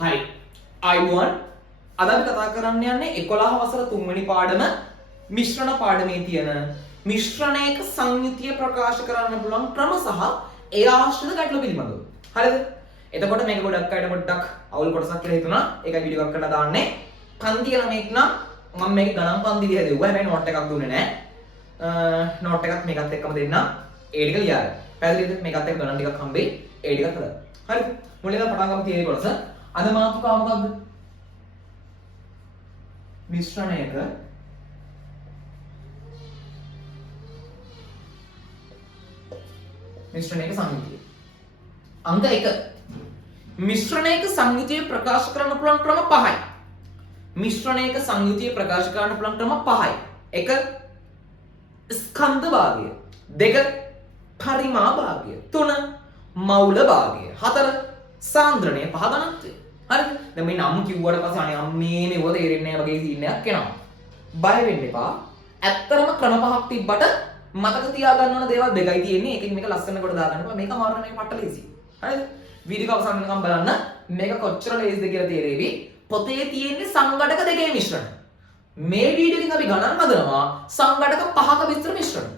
හරි. අයිබෝන් අද අපි කතා කරන්න යන්නේ 11 වසර 3 වෙනි පාඩම මිශ්‍රණ පාඩමේ තියෙන මිශ්‍රණයක සංයුතිය ප්‍රකාශ කරන්න පුළුවන් ක්‍රම සහ ඒ ආශ්‍රිත ගැටලු පිළිබඳව. හරිද? එතකොට මේක ගොඩක් අයට පොඩ්ඩක් අවුල් කොටසක් කියලා හිතුණා. ඒකයි වීඩියෝ එකක් කරලා දාන්නේ. පන්ති ළමෙක් නම් මම මේක ගණන් පන්ති දිහා දෙව්වා. හැබැයි නෝට් එකක් දුන්නේ නැහැ. නෝට් එකත් මේකත් එක්කම දෙන්නම්. ඒ ටික ලියාගන්න. පැහැදිලිද? මේකත් එක්ක ගණන් ටිකක් හම්බෙයි. ඒ ටික කරලා. හරිද? මුලින්ම පටන් ගමු තියෙන කොටස. අද මාතෘකාව මොකක්ද? මිශ්‍රණයක සංයුතිය. අංක 1. මිශ්‍රණයක සංයුතිය ප්‍රකාශ කරන්න පුළුවන් ක්‍රම 5යි. මිශ්‍රණයක සංයුතිය ප්‍රකාශ කරන්න පුළුවන් ක්‍රම 5යි. 1. ස්කන්ධ භාගය. 2. පරිමා භාගය. 3. මෞල භාගය. 4. සාන්ද්‍රණය පහ ගණත්වය. හරිද? දැන් මේ නම් කිව්වට පස්සේ අනේ අම්මේ මේව තේරෙන්නේ නැහැ වගේ සීන් එකක් එනවා. බය වෙන්න එපා. ඇත්තටම ක්‍රම පහක් තිබ්බට මතක තියාගන්න ඕන දේවල් දෙකයි තියෙන්නේ. එකකින් මේක ලස්සන කොට දාගන්න එපා. මේක මාරන මේක පට්ට ලේසි. හරිද? වීඩියෝ එක අවසන් වෙනකම් බලන්න. මේක කොච්චර ලේසිද කියලා තේරෙවි. පොතේ තියෙන්නේ සංඝටක දෙකේ මිශ්‍රණ. මේ වීඩියෝ එකෙන් අපි ගණන් හදනවා සංඝටක පහක විතර මිශ්‍රණ.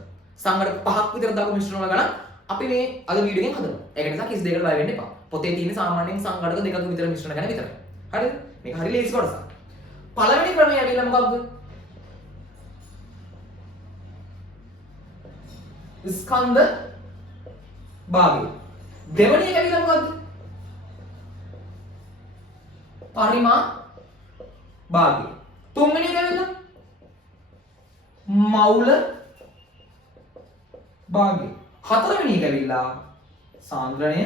සංඝටක පහක් විතර දාපු මිශ්‍රණ වල ගණන් අපි මේ අද වීඩියෝ එකෙන් හදනවා. ඒක නිසා කිසි දෙයකට බය වෙන්න එපා. පොතේ තියෙන සාමාන්‍යයෙන් සංඝටක දෙකක විතර මිශ්‍රණ ගැන විතරයි. හරිද? මේක හරි ලේසි කොටසක්. පළවෙනි ක්‍රමය ඇවිල්ලා මොකක්ද? ස්කන්ධ භාගය. දෙවෙනි එක ඇවිල්ලා මොකක්ද? පරිමා භාගය. තුන්වෙනි එක ඇවිල්ලා මෞල භාගය. හතරවෙනි එක ඇවිල්ලා සාන්ද්‍රණය.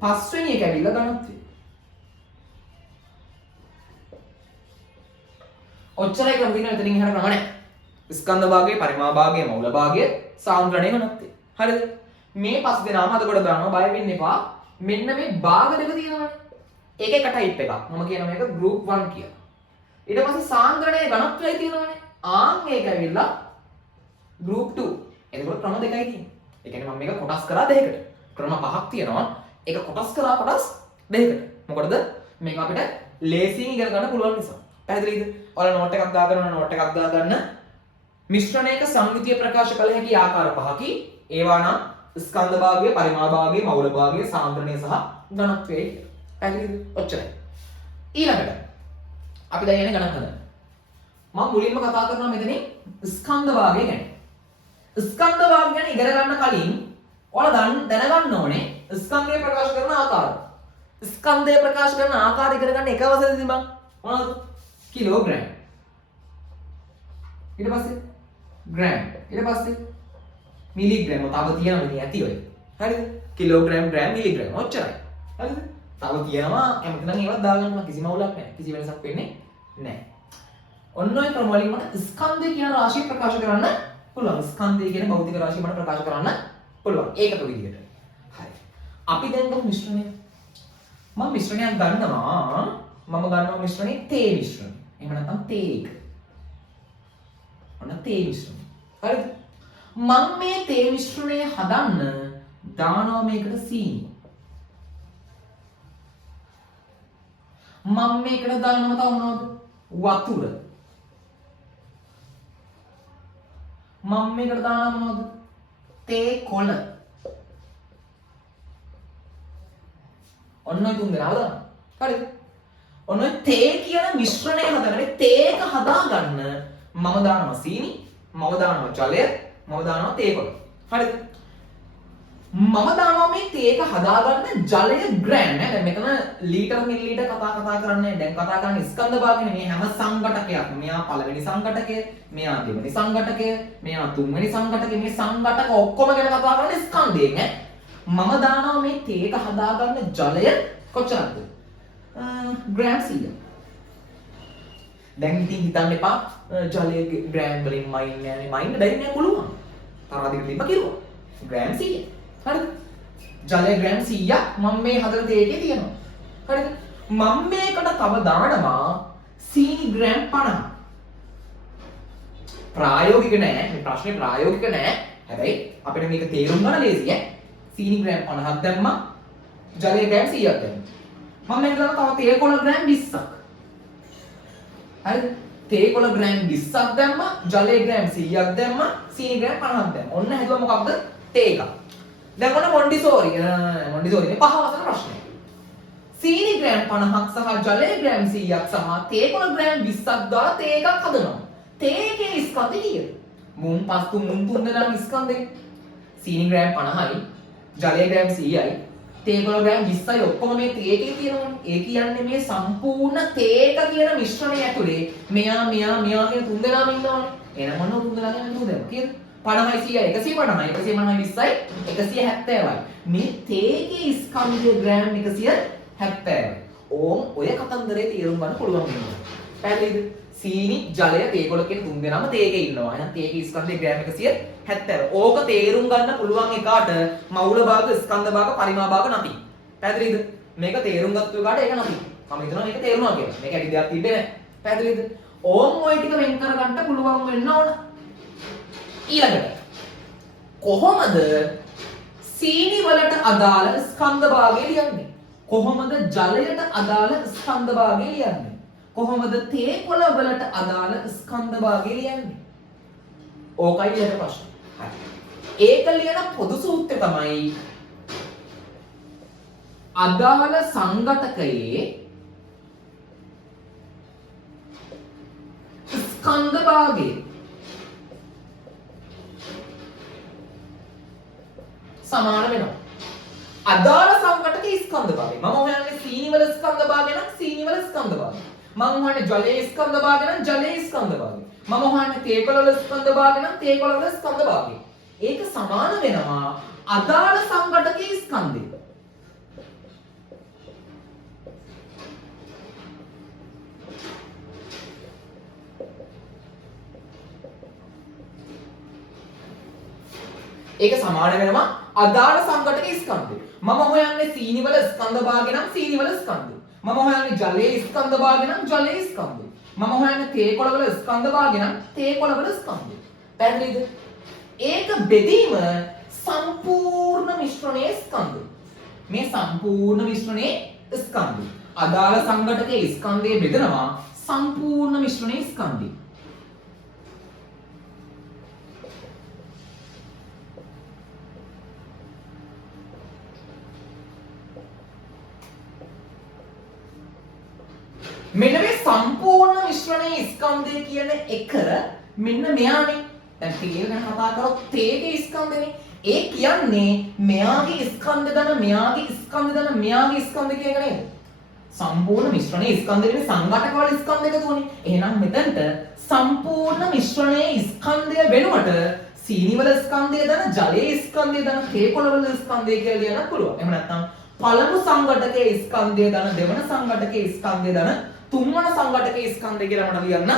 පස්වෙනි එක ඇවිල්ලා ඝනත්වය. ඔච්චරයි ක්‍රම දින මෙතනින් එහාට ක්‍රම නැහැ. ස්කන්ධ භාගය, පරිමා භාගය, මෞල භාගය, සාන්ද්‍රණය ඝනත්වය. හරිද? මේ පස් දෙනාම අද කොට දානවා. බය වෙන්න එපා. මෙන්න මේ භාග දෙක තියෙනවනේ. ඒක එක ටයිප් එකක්. මම කියන මේක group 1 කියලා. ඊට පස්සේ සාන්ද්‍රණය ඝනත්වයයි තියෙනවනේ. ඒක ඇවිල්ලා group 2. එතකොට ක්‍රම දෙකයි තියෙන්නේ. ඒ කියන්නේ මම මේක කොටස් කරා දෙකකට. ක්‍රම පහක් තියෙනවා. ඒක කොටස් කරා කොටස් දෙකකට. මොකටද? මේක අපිට ලේසියෙන් ඉගෙන ගන්න පුළුවන් නිසා. පැහැදිලිද? ඔයාලා නෝට් එකක් දාගන්න. මිශ්‍රණයක සංයුතිය ප්‍රකාශ කළ හැකි ආකාර පහකි. ඒවා නම් ස්කන්ධ භාගය, පරිමා භාගය, මෞල භාගය, සාන්ද්‍රණය සහ ඝනත්වය. පැහැදිලිද? ඔච්චරයි. ඊළඟට අපි දැන් යන්නේ ගණන් හදන්න. මම මුලින්ම කතා කරනවා මෙතනින් ස්කන්ධ භාගය ගැන. ස්කන්ධ භාගය ගැන ඉගෙන ගන්න කලින් ඔයාලා දැනගන්න ඕනේ ස්කන්ධය ප්‍රකාශ කරන ආකාරය. ස්කන්ධය ප්‍රකාශ කරන ආකාරය ඉගෙන ගන්න එක අවසරෙදි මම මොනවද? කිලෝග්‍රෑම්. ඊට පස්සේ ග්‍රෑම්. ඊට පස්සේ මිලිග්‍රෑම්. තව තියෙනවා නේ ඇති ඔය. හරිද? Kilogram, gram, milligram. ඔච්චරයි. හරිද? තව තියෙනවා කැමති නම් ඒවත් දාගන්න කිසිම අවුලක් නැහැ. කිසි වෙනසක් වෙන්නේ නැහැ. ඔන්න ඔය ක්‍රම වලින් මට ස්කන්ධය කියන රාශිය ප්‍රකාශ කරන්න පුළුවන්. ස්කන්ධය කියන භෞතික රාශිය මට ප්‍රකාශ කරන්න පුළුවන්. ඒකට විදිහට. හරි. අපි දැන් ගමු මිශ්‍රණය. මම මිශ්‍රණයක් ගන්නවා. මම ගන්නවා මිශ්‍රණේ තේ මිශ්‍රණය. එහෙම නැත්නම් තේ එක. ඔන්න තේ මිශ්‍රණය. හරිද? මම මේ තේ මිශ්‍රණය හදන්න දානවා මේකට සීනි. මම මේකට දානවා තව මොනවද? වතුර. මම මේකට දානවා මොනවද? තේ කොළ. ඔන්න ඔය තුන් දෙනාව දානවා. හරිද? ඔන්න ඔය තේ කියන මිශ්‍රණය හදන්නේ තේ එක හදාගන්න මම දානවා සීනි, මම දානවා ජලය, මම දානවා තේ කොළ. හරිද? මම දානවා මේ තේ එක හදාගන්න ජලය ග්‍රෑම් නේ. දැන් මෙතන ලීටර් මිලිලීටර් කතා කරන්නේ. දැන් කතා කරන්නේ ස්කන්ධ භාගනේ. මේ හැම සංඝටකයක්. මෙයා පළවෙනි සංඝටකය, මෙයා දෙවෙනි සංඝටකය, මෙයා තුන්වෙනි සංඝටකය. මේ සංඝටක ඔක්කොම ගැන කතා කරන්නේ ස්කන්ධයෙන් ඈ. මම දානවා මේ තේ එක හදාගන්න ජලය කොච්චරද? ග්‍රෑම් 100. දැන් ඉතින් හිතන්න එපා ජලය ග්‍රෑම් වලින් මයින් යන්නේ. මයින් බැරි නෑ පුළුවන්. තරහදිගට තිබ්බ කිව්වා. ග්‍රෑම් 100. හරිද? ජලය ග්‍රෑම් 100ක් මම මේ හදලා තේ එකේ තියෙනවා. හරිද? මම මේකට තව දානවා සීනි ග්‍රෑම් 50. ප්‍රායෝගික නෑ. මේ ප්‍රශ්නේ ප්‍රායෝගික නෑ. හැබැයි අපිට මේක තේරුම් ගන්න ලේසි ඈ. සීනි ග්‍රෑම් 50ක් දැම්මා. ජලයේ ග්‍රෑම් 100ක් දැම්මා. මම මේක දානවා තව තේ කොළ ග්‍රෑම් 20ක්. හරිද? තේ කොළ ග්‍රෑම් 20ක් දැම්මා, ජලයේ ග්‍රෑම් 100ක් දැම්මා, සීනි ග්‍රෑම් 50ක් දැම්මා. ඔන්න හැදුවා මොකක්ද? තේ එකක්. දැන් ඔන්න මොන්ටිසෝරි නේ පහ වසන ප්‍රශ්නය. සීනි ග්‍රෑම් 50ක් සහ ජලයේ ග්‍රෑම් 100ක් සහ තේ කොළ ග්‍රෑම් 20ක් දාලා තේ එකක් හදනවා. තේ එකේ ස්කන්ධය කීයද? මුන් තුන් දෙනාම ස්කන්ධේ. සීනි ග්‍රෑම් 50යි, ජලයේ ග්‍රෑම් 100යි, තේ කොළ ග්‍රෑම් 20යි ඔක්කොම මේ තේ එකේ තියෙනවනේ. ඒ කියන්නේ මේ සම්පූර්ණ තේ එක කියන මිශ්‍රණය ඇතුලේ මෙයා කියන තුන් දෙනාම ඉන්නවනේ. එහෙනම් මොන තුන් දෙනාගෙන් හදුවද? කීයද? 50යි 100යි 150යි 150යි 20යි 170යි. මේ තේ එකේ ස්කන්ධය ග්‍රෑම් 170යි. ඕම් ඔය කතන්දරේ තේරුම් ගන්න පුළුවන් වෙනවා. පැහැදිලිද? සීනි ජලය තේ කොළ කියන තුන් දෙනාම තේ එකේ ඉන්නවා. එහෙනම් තේ එකේ ස්කන්ධය ග්‍රෑම් 170. ඕක තේරුම් ගන්න පුළුවන් එකාට මෞල භාග, ස්කන්ධ භාග, පරිමාණ භාග නැති. පැහැදිලිද? මේක තේරුම් ගත්ත එකාට ඒක නැති. මම හිතනවා මේක තේරුණා කියලා. මේක ඇටි දෙයක් තිබ්බේ නැහැ. පැහැදිලිද? ඕම් ඔය ටික වෙන් කර ගන්න පුළුවන් වෙන්න ඕන. ඊළඟට කොහොමද සීනි වලට අදාළ ස්කන්ධ භාගය ලියන්නේ? කොහොමද ජලයට අදාළ ස්කන්ධ භාගය ලියන්නේ? කොහොමද තේ කොළ වලට අදාළ ස්කන්ධ භාගය ලියන්නේ? ඕකයි ඊළඟ ප්‍රශ්නේ. හරි. ඒක ලියන පොදු සූත්‍රය තමයි අදාළ සංඝටකයේ ස්කන්ධ භාගය සමාන වෙනවා. අදාළ සංඝටකයේ ස්කන්ධ භාගය. මම හොයන්නේ සීනි වල ස්කන්ධ භාගය නම් සීනි වල ස්කන්ධ භාගය. මම හොයන්නේ ජලයේ ස්කන්ධ භාගය නම් ජලයේ ස්කන්ධ භාගය. මම හොයන්නේ තේ කොළ වල ස්කන්ධ භාගය නම් තේ කොළ වල ස්කන්ධ භාගය. ඒක සමාන වෙනවා අදාළ සංඝටකයේ ස්කන්ධය. ඒක සමාන වෙනවා අදාළ සංඝටකයේ ස්කන්ධය. මම හොයන්නේ සීනි වල ස්කන්ධ භාගය නම් සීනි වල ස්කන්ධය. මම හොයන්නේ ජලයේ ස්කන්ධ භාගය නම් ජලයේ ස්කන්ධය. මම හොයන්නේ තේ කොළ වල ස්කන්ධ භාගය නම් තේ කොළ වල ස්කන්ධය. පැහැදිලිද? ඒක බෙදීම සම්පූර්ණ මිශ්‍රණයේ ස්කන්ධය. මේ සම්පූර්ණ මිශ්‍රණයේ ස්කන්ධය. අදාළ සංඝටකයේ ස්කන්ධය බෙදනවා සම්පූර්ණ මිශ්‍රණයේ ස්කන්ධය. මෙන්න මේ සම්පූර්ණ මිශ්‍රණයේ ස්කන්ධය කියන එක මෙන්න මෙයානේ. දැන් තේ ගැන කතා කරොත් තේගේ ස්කන්ධනේ. ඒ කියන්නේ මෙයාගේ ස්කන්ධ දන මෙයාගේ ස්කන්ධ දන මෙයාගේ ස්කන්ධ කියන එක නේද? සම්පූර්ණ මිශ්‍රණයේ ස්කන්ධ වෙන්නේ සංඝටක වල ස්කන්ධ එකතුනේ. එහෙනම් මෙතනට සම්පූර්ණ මිශ්‍රණයේ ස්කන්ධය වෙනුවට සීනි වල ස්කන්ධය දන ජලයේ ස්කන්ධය දන තේ කොළ වල ස්කන්ධය කියලා ලියන්න පුළුවන්. එහෙම නැත්නම් පළමු සංඝටකයේ ස්කන්ධය දන දෙවන සංඝටකයේ ස්කන්ධය දන තුන්වන සංඝටකයේ ස්කන්ධය කියලා මට ලියන්න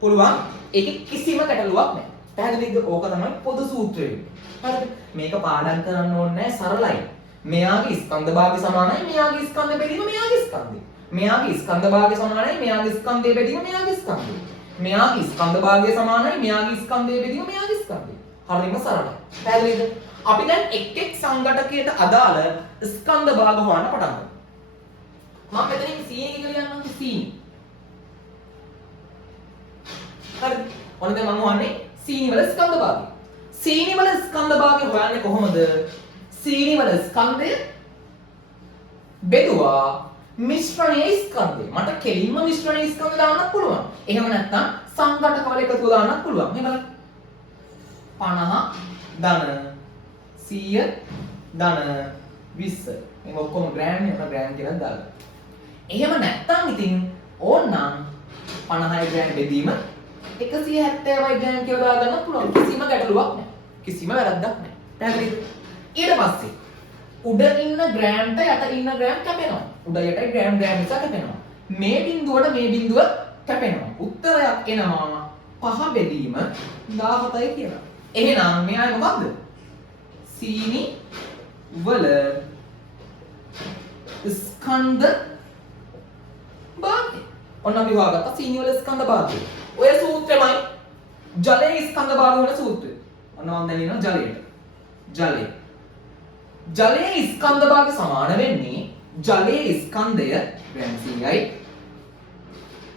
පුළුවන්. ඒකේ කිසිම ගැටලුවක් නැහැ. පැහැදිලිද? ඕක තමයි පොදු සූත්‍රය. හරිද? මේක පාඩම් කරන්න ඕනේ නැහැ, සරලයි. මෙයාගේ ස්කන්ධ භාගය සමානයි මෙයාගේ ස්කන්ධ බෙදීම මෙයාගේ ස්කන්ධය. මෙයාගේ ස්කන්ධ භාගය සමානයි මෙයාගේ ස්කන්ධය බෙදීම මෙයාගේ ස්කන්ධය. මෙයාගේ ස්කන්ධ භාගය සමානයි මෙයාගේ ස්කන්ධය බෙදීම මෙයාගේ ස්කන්ධය. හරිම සරලයි. පැහැදිලිද? අපි දැන් එක් සංඝටකයට අදාළ ස්කන්ධ භාග හොයන්න පටන් ගමු. මම මෙතනින් සීනි කියලා ලියන්නම් සීනි. හරිද? ඔන්න දැන් මම හොයන්නේ සීනි වල ස්කන්ධ භාගය. සීනි වල ස්කන්ධ භාගය හොයන්නේ කොහොමද? සීනි වල ස්කන්ධය බෙදුවා මිශ්‍රණයේ ස්කන්ධය. මට කෙලින්ම මිශ්‍රණයේ ස්කන්ධ දාන්නත් පුළුවන්. එහෙම නැත්නම් සංඝටක වල එකතු දාන්නත් පුළුවන්. මේ බලන්න. 50 ධන 100 ධන 20. මේ ඔක්කොම ග්‍රෑම් නේ. අපිට ග්‍රෑම් කියලා දාලා. එහෙම නැත්නම් ඉතින් ඕනනම් 50යි ග්‍රෑම් බෙදීම 170යි ග්‍රෑම් කියලා දාගන්න පුළුවන්. කිසිම ගැටලුවක් නැහැ. කිසිම වැරද්දක් නැහැ. පැහැදිලිද? ඊට පස්සේ උඩ ඉන්න ග්‍රෑම්ට යට ඉන්න ග්‍රෑම් කැපෙනවා. උඩ යටයි ග්‍රෑම් නිසා කැපෙනවා. මේ බිඳුවට මේ බිඳුව කැපෙනවා. උත්තරයක් එනවා 5 බෙදීම 17යි කියලා. එහෙනම් මෙයා මොකද්ද? සීනි වල ස්කන්ධ භාගය. ඔන්න අපි හොයාගත්තා සීනි වල ස්කන්ධ භාගය. ඔය සූත්‍රෙමයි ජලයේ ස්කන්ධ භාගය වෙන සූත්‍රය. ඔන්න මම දැන් ඉන්නවා ජලයට. ජලය. ජලයේ ස්කන්ධ භාග සමාන වෙන්නේ ජලයේ ස්කන්ධය ග්‍රෑම් 100යි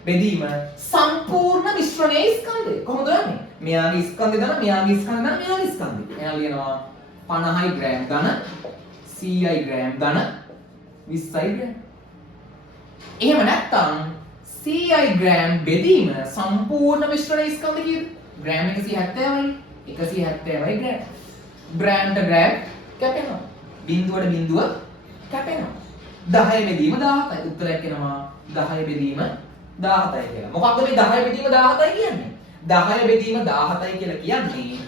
බෙදීම සම්පූර්ණ මිශ්‍රණයේ ස්කන්ධය. කොහොමද යන්නේ? මෙයාගේ ස්කන්ධය දන මෙයාගේ ස්කන්ධය දන මෙයාගේ ස්කන්ධය. එයා ලියනවා 50යි ග්‍රෑම් ධන 100යි ග්‍රෑම් ධන 20යි ග්‍රෑම්. එහෙම නැත්නම් 100යි ග්‍රෑම් බෙදීම සම්පූර්ණ මිශ්‍රණයේ ස්කන්ධ කීයද? ග්‍රෑම් 170යි 170යි ග්‍රෑම්. ග්‍රෑම්ට ග්‍රෑම් කැපෙනවා. බිඳුවට බිඳුව කැපෙනවා. 10 බෙදීම 17යි. උත්තරයක් එනවා 10 බෙදීම 17යි කියලා. මොකක්ද මේ 10 බෙදීම 17යි කියන්නේ? 10 බෙදීම 17යි කියලා කියන්නේ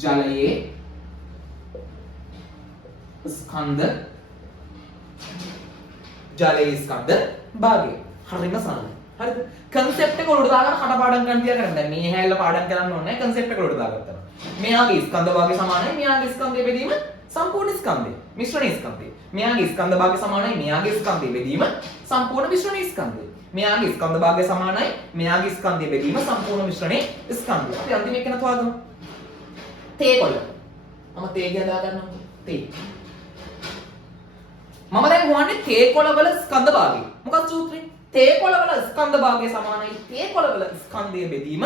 ජලයේ ස්කන්ධ භාගය. හරිම සරලයි. හරිද? concept එක උඩට දාගෙන කටපාඩම් ගන්න තියා කරන්න. දැන් මේ හැල්ල පාඩම් කරන්න ඕනේ නැහැ. concept එක උඩට දාගත්තා. මෙයාගේ ස්කන්ධ භාගය සමානයි මෙයාගේ ස්කන්ධය බෙදීම සම්පූර්ණ ස්කන්ධය. මිශ්‍රණ ස්කන්ධය. මෙයාගේ ස්කන්ධ භාගය සමානයි මෙයාගේ ස්කන්ධය බෙදීම සම්පූර්ණ මිශ්‍රණ ස්කන්ධය. මෙයාගේ ස්කන්ධ භාගය සමානයි මෙයාගේ ස්කන්ධය බෙදීම සම්පූර්ණ මිශ්‍රණේ ස්කන්ධය. අපි අන්තිම එක නතු හදමු. තේ කොළ. මම තේ ගියා දාගන්නම්. තේ. මම දැන් හොයන්නේ තේ කොළ වල ස්කන්ධ භාගය. මොකක්ද සූත්‍රය? තේ කොළ වල ස්කන්ධ භාගය සමානයි තේ කොළ වල ස්කන්ධය බෙදීම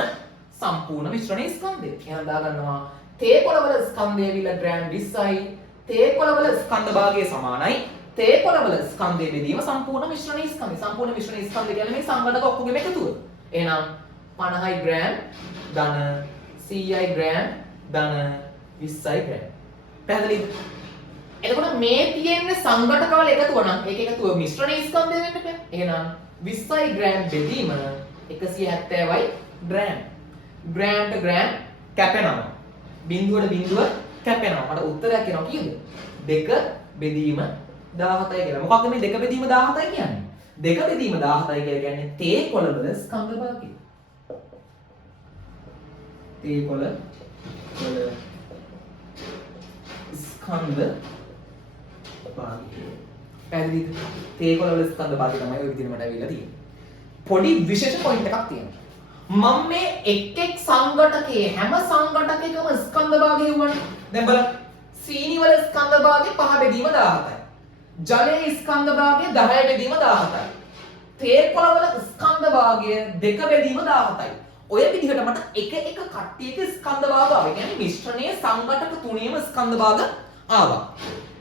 සම්පූර්ණ මිශ්‍රණේ ස්කන්ධය. එහෙනම් දාගන්නවා තේ කොළ වල ස්කන්ධය විල ග්‍රෑම් 20යි. තේ කොළ වල ස්කන්ධ භාගය සමානයි තේ කොළ වල ස්කන්ධය බෙදීම සම්පූර්ණ මිශ්‍රණයේ ස්කන්ධය. සම්පූර්ණ මිශ්‍රණයේ ස්කන්ධය කියන්නේ මේ සංඝටක ඔක්කොගෙම එකතුව. එහෙනම් 50යි ග්‍රෑම් ධන 100යි ග්‍රෑම් ධන 20යි ග්‍රෑම්. පැහැදිලිද? එතකොට මේ තියෙන සංඝටකවල එකතුව නම් ඒක එකතුව මිශ්‍රණයේ ස්කන්ධය වෙන්න බෑ. එහෙනම් 20යි ග්‍රෑම් බෙදීම 170යි ග්‍රෑම්. ග්‍රෑම්ට ග්‍රෑම් කැපෙනවා. බිඳුවට බිඳුව කැපෙනවා. මට උත්තරයක් එනවා කීයද? 2 බෙදීම 17යි කියලා. මොකක්ද මේ 2 බෙදීම 17යි කියන්නේ? 2 බෙදීම 17යි කියලා කියන්නේ තේ කොළ වල ස්කන්ධ භාගය. තේ කොළ වල ස්කන්ධ භාගය. පැහැදිලිද? තේ කොළ වල ස්කන්ධ භාගය තමයි ඔය විදිහට මට ඇවිල්ලා තියෙන්නේ. පොඩි විශේෂ පොයින්ට් එකක් තියෙනවා. මම මේ එක් සංඝටකයේ හැම සංඝටකයකම ස්කන්ධ භාගය උවන්නේ. දැන් බලන්න. සීනි වල ස්කන්ධ භාගය 5 බෙදීම 17යි. ජලයේ ස්කන්ධ භාගය 10 බෙදීම 17යි. තේ කොළ වල ස්කන්ධ භාගය 2 බෙදීම 17යි. ඔය විදිහට මට එක කට්ටියක ස්කන්ධ භාග ආවා. කියන්නේ මිශ්‍රණයේ සංඝටක තුනේම ස්කන්ධ භාග ආවා.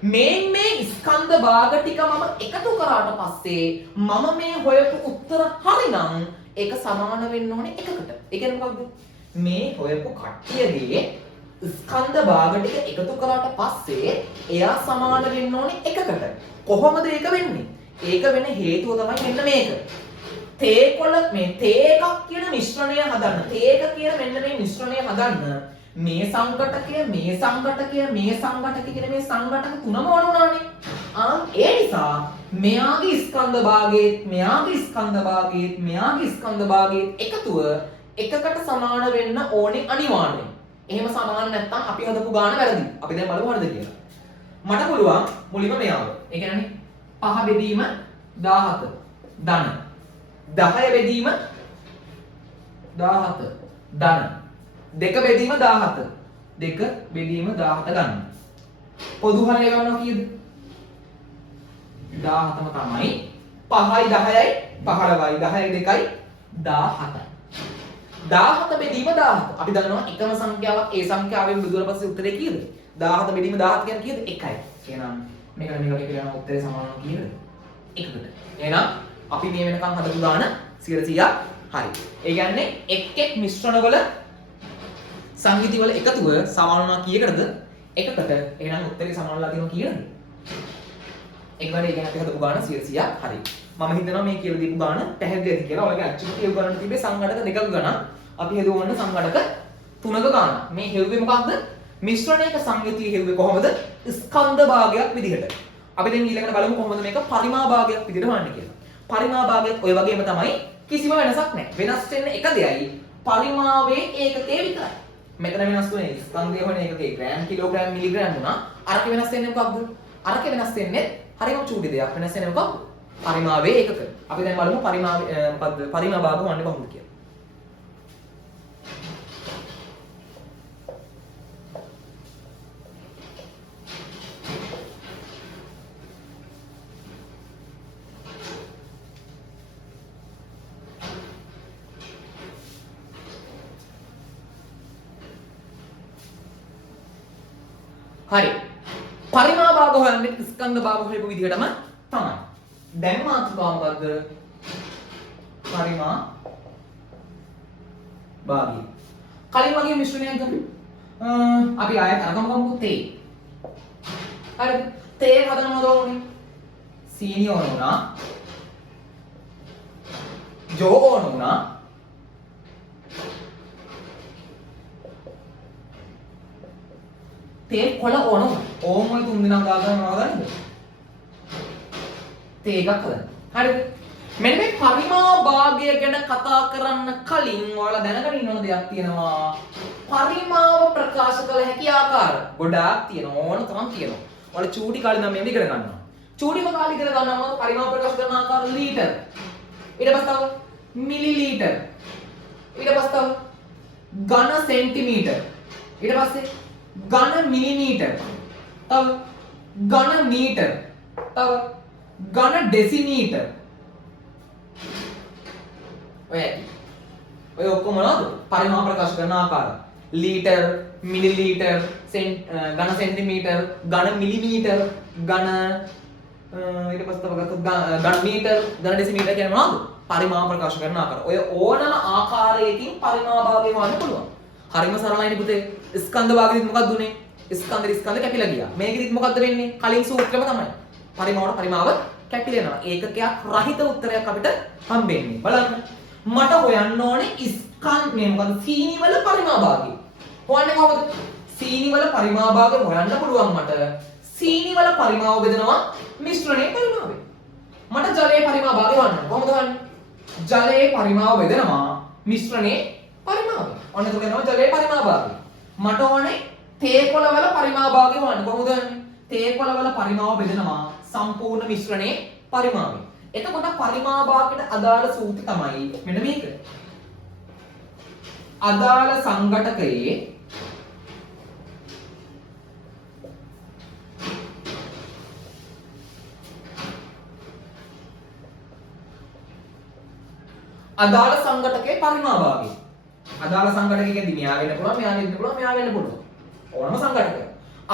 මේ ස්කන්ධ භාග ටික මම එකතු කරාට පස්සේ මම මේ හොයපු උත්තර හරිනම් ඒක සමාන වෙන්න ඕනේ එකකට. ඒ කියන්නේ මොකක්ද? මේ හොයපු කට්ටියගේ ස්කන්ධ භාග ටික එකතු කරාට පස්සේ එයා සමාන වෙන්න ඕනේ එකකට. කොහොමද ඒක වෙන්නේ? ඒක වෙන හේතුව තමයි මෙන්න මේක. තේ කොළ මේ තේ එකක් කියන මිශ්‍රණය හදන්න. තේ එක කියන මෙන්න මේ මිශ්‍රණය හදන්න මේ සංඝටකය මේ සංඝටකය මේ සංඝටකය කියන මේ සංඝටක තුනම ඕන වුණානේ. ඒ නිසා මෙයාගේ ස්කන්ධ භාගයේ මෙයාගේ ස්කන්ධ භාගයේ මෙයාගේ ස්කන්ධ භාගයේ එකතුව එකකට සමාන වෙන්න ඕනේ අනිවාර්යයෙන්. එහෙම සමාන නැත්නම් අපි හදපු ගාන වැරදි. අපි දැන් බලමු හරිද කියලා. මට පුළුවන් මුලින්ම මෙයාව. ඒ කියන්නේ 5 බෙදීම 17 ධන 10 බෙදීම 17 ධන 2 බෙදීම 17 2 බෙදීම 17 ගන්න. පොදු හරය ගන්නවා කීයද? 17ම තමයි 5යි 10යි 15යි 10යි 2යි 17යි. 17 බෙදීම 17. අපි දන්නවා එකම සංඛ්‍යාවක් ඒ සංඛ්‍යාවෙන් බෙදුවා පස්සේ උත්තරේ කීයද? 17 බෙදීම 17 කියන්නේ කීයද? 1යි. එහෙනම් මේකට මේකට කියලා උත්තරේ සමානව කීයද? 1කට. එහෙනම් අපි මේ වෙනකන් හදපු ගාන 100%ක් හරි. ඒ කියන්නේ එක් මිශ්‍රණවල සංගීති වල එකතුව සමාන වුණා කීයකටද? 1කට. එහෙනම් උත්තරේ සමානලා තියෙනවා කීයද? එකවර ඒ කියන්නේ අපි හදපු ගාන 100%ක් හරි. මම හිතනවා මේ කියලා දීපු ගාන පැහැදිලි ඇති කියලා. ඔයගේ ඇක්චුලි කියව ගන්න තිබ්බේ සංඝටක දෙකක ගණන්. අපි හදුවන්න සංඝටක තුනක ගණන්. මේ හෙව්වේ මොකක්ද? මිශ්‍රණයක සංගීතිය හෙව්වේ කොහොමද? ස්කන්ධ භාගයක් විදිහට. අපි දැන් ඊළඟට බලමු කොහොමද මේක පරිමා භාගයක් විදිහට හොයන්නේ කියලා. පරිමා භාගයත් ඔය වගේම තමයි. කිසිම වෙනසක් නැහැ. වෙනස් වෙන්නේ එක දෙයයි. පරිමාවේ ඒකකේ විතරයි. මෙතන වෙනස් වෙන්නේ ස්කන්ධය හොයන ඒකකේ ග්‍රෑම් කිලෝග්‍රෑම් මිලිග්‍රෑම් වුණා. අරක වෙනස් වෙන්නේ මොකක්ද? අරක වෙනස් වෙන්නේ හරිම චූටි දෙයක්. වෙනස් වෙන්නේ මොකක්ද? පරිමාවේ ඒකක. අපි දැන් බලමු පරිමාවේ මොකද්ද? පරිමා භාග හොයන්නේ කොහොමද කියලා. හරි. පරිමා භාග හොයන්නේ ස්කන්ධ භාග හොයපු විදිහටම තමයි. දැන් මාතෘකාව මොකද්ද? පරිමා භාගය. කලින් වගේ මිශ්‍රණයක් ගමු. අපි ආයෙත් අරගමු තේ. හරිද? තේ හදන්න මොනවද ඕනේ? සීනි ඕන වුණා. ජෝ ඕන වුණා. තේ කොළ ඕන වුණා. ඕම් වල තුන් දෙනා දාගන්න මොනවද? තේ එකක් හදන්න. හරිද? මෙන්න මේ පරිමා භාගය ගැන කතා කරන්න කලින් ඔයාලා දැනගෙන ඉන්න ඕන දෙයක් තියෙනවා. පරිමාව ප්‍රකාශ කළ හැකි ආකාර ගොඩාක් තියෙනවා. ඕන තරම් තියෙනවා. ඔයාලා චූටි කාලේ නම් මේක ඉගෙන ගන්නවා. චූටිම කාලේ ඉගෙන ගන්නවා පරිමාව ප්‍රකාශ කරන ආකාර ලීටර්. ඊට පස්සේ මිලිලීටර්. ඊට පස්සේ ඝන සෙන්ටිමීටර්. ඊට පස්සේ ඝන මිලිමීටර්. තව ඝන මීටර්. තව ඝන ඩෙසිමීටර්. ඔය ඔක්කොම මොනවද? පරිමාව ප්‍රකාශ කරන ආකාර. ලීටර්, මිලිලීටර්, ඝන සෙන්ටිමීටර්, ඝන මිලිමීටර්, ඝන ඊට පස්සේ තව ඝන මීටර්, ඝන ඩෙසිමීටර් කියන මොනවද? පරිමාව ප්‍රකාශ කරන ආකාර. ඔය ඕනම ආකාරයකින් පරිමාව භාගය හොයන්න පුළුවන්. හරිම සරලයිනේ පුතේ. ස්කන්ධ භාගෙදිත් මොකක්ද උනේ? ස්කන්ධ කැපිලා ගියා. මේකෙදිත් මොකක්ද වෙන්නේ? කලින් සූත්‍රෙම තමයි. පරිමාවට පරිමාව කැපිලා යනවා. ඒකකයක් රහිත උත්තරයක් අපිට හම්බෙන්නේ. බලන්න. මට හොයන්න ඕනේ මේ මොකද සීනි වල පරිමා භාගය. හොයන්නේ කොහොමද? සීනි වල පරිමා භාගය හොයන්න පුළුවන් මට. සීනි වල පරිමාව බෙදනවා මිශ්‍රණයේ පරිමාවෙන්. මට ජලයේ පරිමා භාගය හොයන්න. කොහොමද හොයන්නේ? ජලයේ පරිමාව බෙදනවා මිශ්‍රණයේ පරිමාවෙන්. ඔන්න ඒක වෙනවා ජලයේ පරිමා භාගය. මට ඕනේ තේ කොළ වල පරිමා භාගය හොයන්න. කොහොමද හොයන්නේ? තේ කොළ වල පරිමාව බෙදනවා සම්පූර්ණ මිශ්‍රණයේ පරිමාවෙන්. එතකොට පරිමා භාගයට අදාළ සූත්‍රය තමයි මෙන්න මේක. අදාළ සංඝටකයේ අදාළ සංඝටකයේ පරිමා භාගය. අදාළ සංඝටකය කියන්නේ මෙයා වෙන්න පුළුවන්, මෙයා වෙන්න පුළුවන්, මෙයා වෙන්න පුළුවන්. ඕනම සංඝටකය.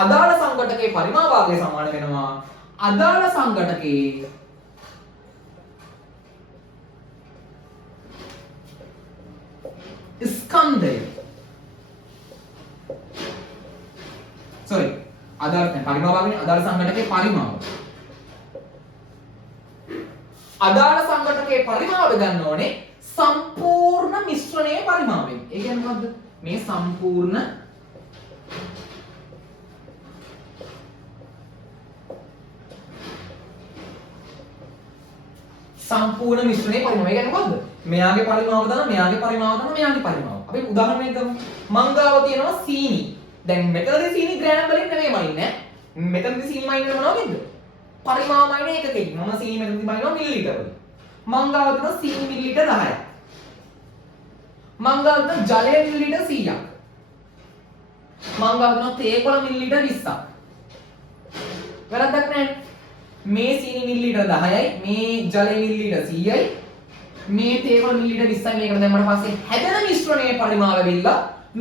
අදාළ සංඝටකයේ පරිමා භාගය සමාන වෙනවා අදාළ සංඝටකයේ ස්කන්ධය. අදාළ පරිමාව වගේ අදාළ සංඝටකයේ පරිමාව. අදාළ සංඝටකයේ පරිමාව ගන්න ඕනේ සම්පූර්ණ මිශ්‍රණයේ පරිමාවෙන්. ඒ කියන්නේ මොකද්ද? මේ සම්පූර්ණ මිශ්‍රණයේ පරිමාව. ඒ කියන්නේ මොකද්ද? මෙයාගේ පරිමාව දාන මෙයාගේ පරිමාව දාන මෙයාගේ පරිමාව. අපි උදාහරණයක් ගමු. මංගාව තියෙනවා සීනි. දැන් මෙතනදී සීනි ග්‍රෑම් වලින් නෙමෙයි මයින්නේ. මෙතනදී සීනි මයින්නේ මොනවද? පරිමාව මයින්නේ එකකින්. මම සීනි මෙතනදී මයින්නවා මිලිලීටර වලින්. මංගාව තියෙනවා සීනි මිලිලීටර 10ක්. මංගාව තියෙනවා ජලය මිලිලීටර 100ක්. මංගාව තියෙනවා තේ කොළ මිලිලීටර 20ක්. වැරද්දක් නැහැ. මේ සීනි මිලිලීටර 10යි, මේ ජලය මිලිලීටර 100යි. මේ තේ කොළ මිලිලීටර 20යි මේකට දැම්මම පස්සේ හැදෙන මිශ්‍රණයේ පරිමාව වෙilla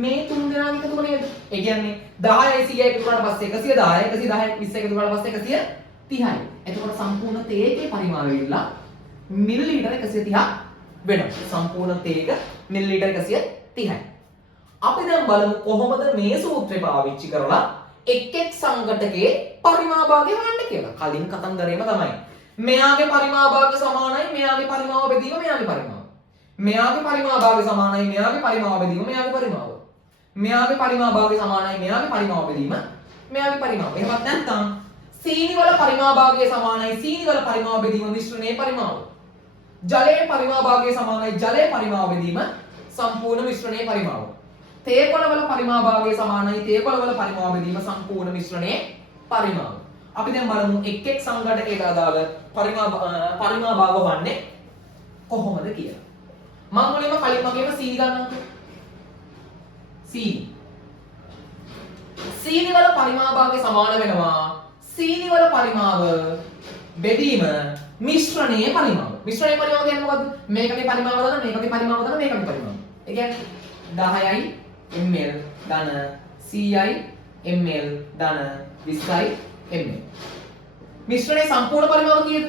මේ තුන් දෙනාම එකතු නේද? ඒ කියන්නේ 10යි 100යි එකතු කරාට පස්සේ 110යි 110යි 20 එකතු කරාට පස්සේ 130යි. එතකොට සම්පූර්ණ තේකේ පරිමාව වෙilla මිලිලීටර 130ක් වෙනවා. සම්පූර්ණ තේක මිලිලීටර 130යි. අපි දැන් බලමු කොහොමද මේ සූත්‍රය පාවිච්චි කරලා එක් එක් සංඝටකයේ පරිමා භාගය හොයන්න කියලා. කලින් කතන්දරේම තමයි. මෙයාගේ පරිමා භාගය සමානයි මෙයාගේ පරිමාව බෙදීම මෙයාගේ පරිමාව. මෙයාගේ පරිමා භාගය සමානයි මෙයාගේ පරිමාව බෙදීම මෙයාගේ පරිමාව. මෙයාගේ පරිමා භාගය සමානයි මෙයාගේ පරිමාව බෙදීම මෙයාගේ පරිමාව. එහෙමත් නැත්නම් සීනි වල පරිමා භාගය සමානයි සීනි වල පරිමාව බෙදීම මිශ්‍රණයේ පරිමාව. ජලයේ පරිමා භාගය සමානයි ජලයේ පරිමාව බෙදීම සම්පූර්ණ මිශ්‍රණයේ පරිමාව. තේ කොළ වල පරිමා භාගය සමානයි තේ කොළ වල පරිමාව බෙදීම සම්පූර්ණ මිශ්‍රණයේ පරිමාව. අපි දැන් බලමු එක් එක් සංඝටකයට අදාළ පරිමා භාග වන්නේ කොහොමද කියලා. මම මුලින්ම කලින් වගේම සීනි ගන්නම්කෝ. සීනි වල පරිමා භාගය සමාන වෙනවා සීනි වල පරිමාව බෙදීම මිශ්‍රණයේ පරිමාව. මිශ්‍රණයේ පරිමාව කියන්නේ මොකද්ද? මේකගේ පරිමාව දාන මේකගේ පරිමාව දාන මේකගේ පරිමාව. ඒ කියන්නේ 10යි ml ධන 100යි ml ධන 20යි ml. මිශ්‍රණයේ සම්පූර්ණ පරිමාව කීයද?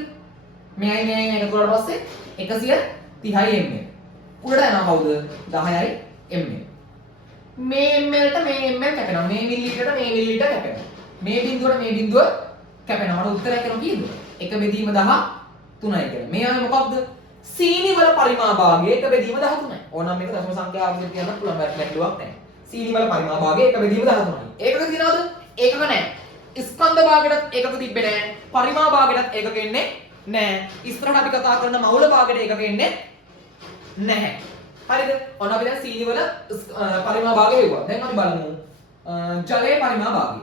මෙයයි මෙයයි එකතු කරලා පස්සේ 130යි ml. උඩට යනවා කවුද? 10යි ml. මේ ml ට මේ ml කැපෙනවා. මේ මිලිලීටරට මේ මිලිලීටර කැපෙනවා. මේ බිඳුවට මේ බිඳුව කැපෙනවා. මට උත්තරයක් එනවා කීයද? 1 බෙදීම 13යි කියලා. මේ ආවේ මොකක්ද? සීනි වල පරිමා භාගය 1 බෙදීම 13යි. ඕනනම් මේක දශම සංඛ්‍යාවක් විදිහට කියන්න පුළුවන් වැටලුවක් නැහැ. සීනි වල පරිමා භාගය 1 බෙදීම 13යි. ඒකක තියනවද? ඒකක නැහැ. ස්කන්ධ භාගයටත් ඒකක තිබ්බේ නැහැ. පරිමා භාගයටත් ඒකක එන්නේ නැහැ. ඉස්සරහට අපි කතා කරන මවුල භාගයට ඒකක එන්නේ නැහැ. හරිද? ඔන්න අපි දැන් සීනි වල පරිමා භාගය වෙවුවා. දැන් අපි බලමු ජලයේ පරිමා භාගය.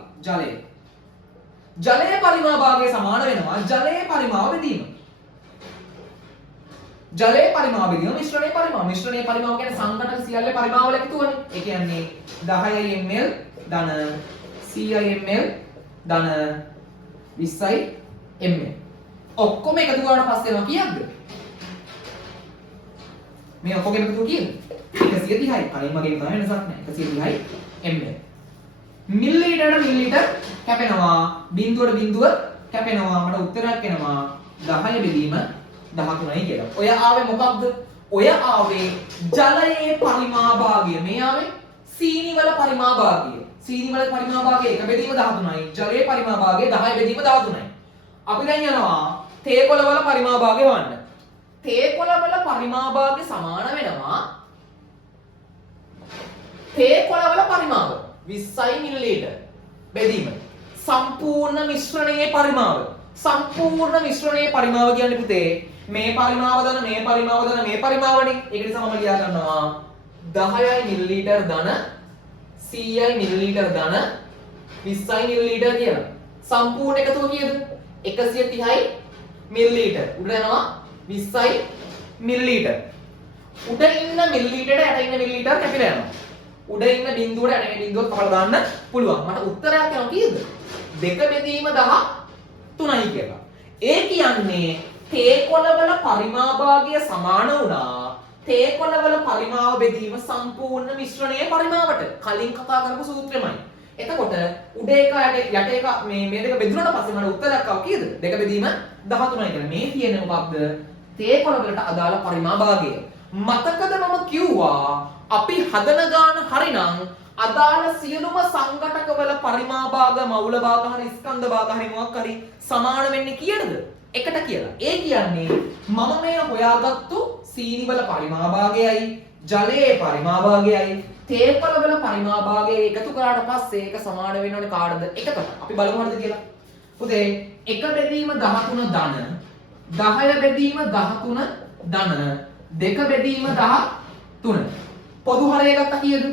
ජලයේ පරිමා භාගය සමාන වෙනවා ජලයේ පරිමාව බෙදීම. ජලයේ පරිමාව බෙදීම මිශ්‍රණයේ පරිමාව. මිශ්‍රණයේ පරිමාව කියන්නේ සංඝටක සියල්ලේ පරිමාවල එකතුවනේ. ඒ කියන්නේ 10යි ml ධන 100යි ml ධන 20යි ml. ඔක්කොම එකතු කරලා පස්සේ එනවා කීයක්ද? මේ ඔක්කොම එකතු කීයද? 130යි. කලින් වගේ තමයි වෙනසක් නැහැ. 130යි ml. මිලිලීටරට මිලිලීටර කැපෙනවා. බිඳුවට බිඳුව කැපෙනවා. මට උත්තරයක් එනවා 10 බෙදීම 13යි කියලා. ඔය ආවේ මොකක්ද? ඔය ආවේ ජලයේ පරිමා භාගය. මේ ආවේ සීනි වල පරිමා භාගය. සීනි වල පරිමා භාගය 1 බෙදීම 13යි. ජලයේ පරිමා භාගය 10 බෙදීම 13යි. අපි දැන් යනවා තේ කොළ වල පරිමා භාගය හොයන්න. තේ කොළ වල පරිමා භාගය සමාන වෙනවා තේ කොළ වල පරිමාව 20යි මිලිලීටර බෙදීම සම්පූර්ණ මිශ්‍රණයේ පරිමාව. සම්පූර්ණ මිශ්‍රණයේ පරිමාව කියන්නේ පුතේ මේ පරිමාව දන මේ පරිමාව දන මේ පරිමාවනේ. ඒක නිසා මම ලියා ගන්නවා 10යි මිලිලීටර ධන 100යි මිලිලීටර ධන 20යි මිලිලීටර කියලා. සම්පූර්ණ එකතුව කීයද? 130යි මිලිලීටර. උඩ යනවා 20යි මිලිලීටර. උඩ ඉන්න මිලිලීටරට යට ඉන්න මිලිලීටර කැපිලා යනවා. උඩ ඉන්න බිඳුවට යට ඉන්න බිඳුවට කපලා දාන්න පුළුවන්. මට උත්තරයක් එනවා කීයද? 2 බෙදීම 13යි කියලා. ඒ කියන්නේ තේ කොළවල පරිමා භාගය සමාන වුණා තේ කොළවල පරිමාව බෙදීම සම්පූර්ණ මිශ්‍රණයේ පරිමාවට. කලින් කතා කරපු සූත්‍රෙමයි. එතකොට උඩ එක යට එක මේ දෙක බෙදුනට පස්සේ මට උත්තරයක් ආව කීයද? 2 බෙදීම 13යි කියලා. මේ කියන්නේ මොකක්ද? තේ කොළවලට අදාළ පරිමා භාගය. මතකද මම කිව්වා අපි හදන ගාන හරිනම් අදාළ සියලුම සංඝටකවල පරිමා භාග, මවුල භාග හරි ස්කන්ධ භාග හරි මොකක් හරි සමාන වෙන්නේ කීයටද? එකට කියලා. ඒ කියන්නේ මම මේ හොයාගත්තු සීනි වල පරිමා භාගයයි, ජලයේ පරිමා භාගයයි, තේ කොළ වල පරිමා භාගය එකතු කරාට පස්සේ ඒක සමාන වෙන්න ඕනේ කාටද? එකට. අපි බලමු හරිද කියලා. පුතේ 1 බෙදීම 13 ධන 10 බෙදීම 13 ධන 2 බෙදීම 13 පොදු හරය ගත්තා කීයද?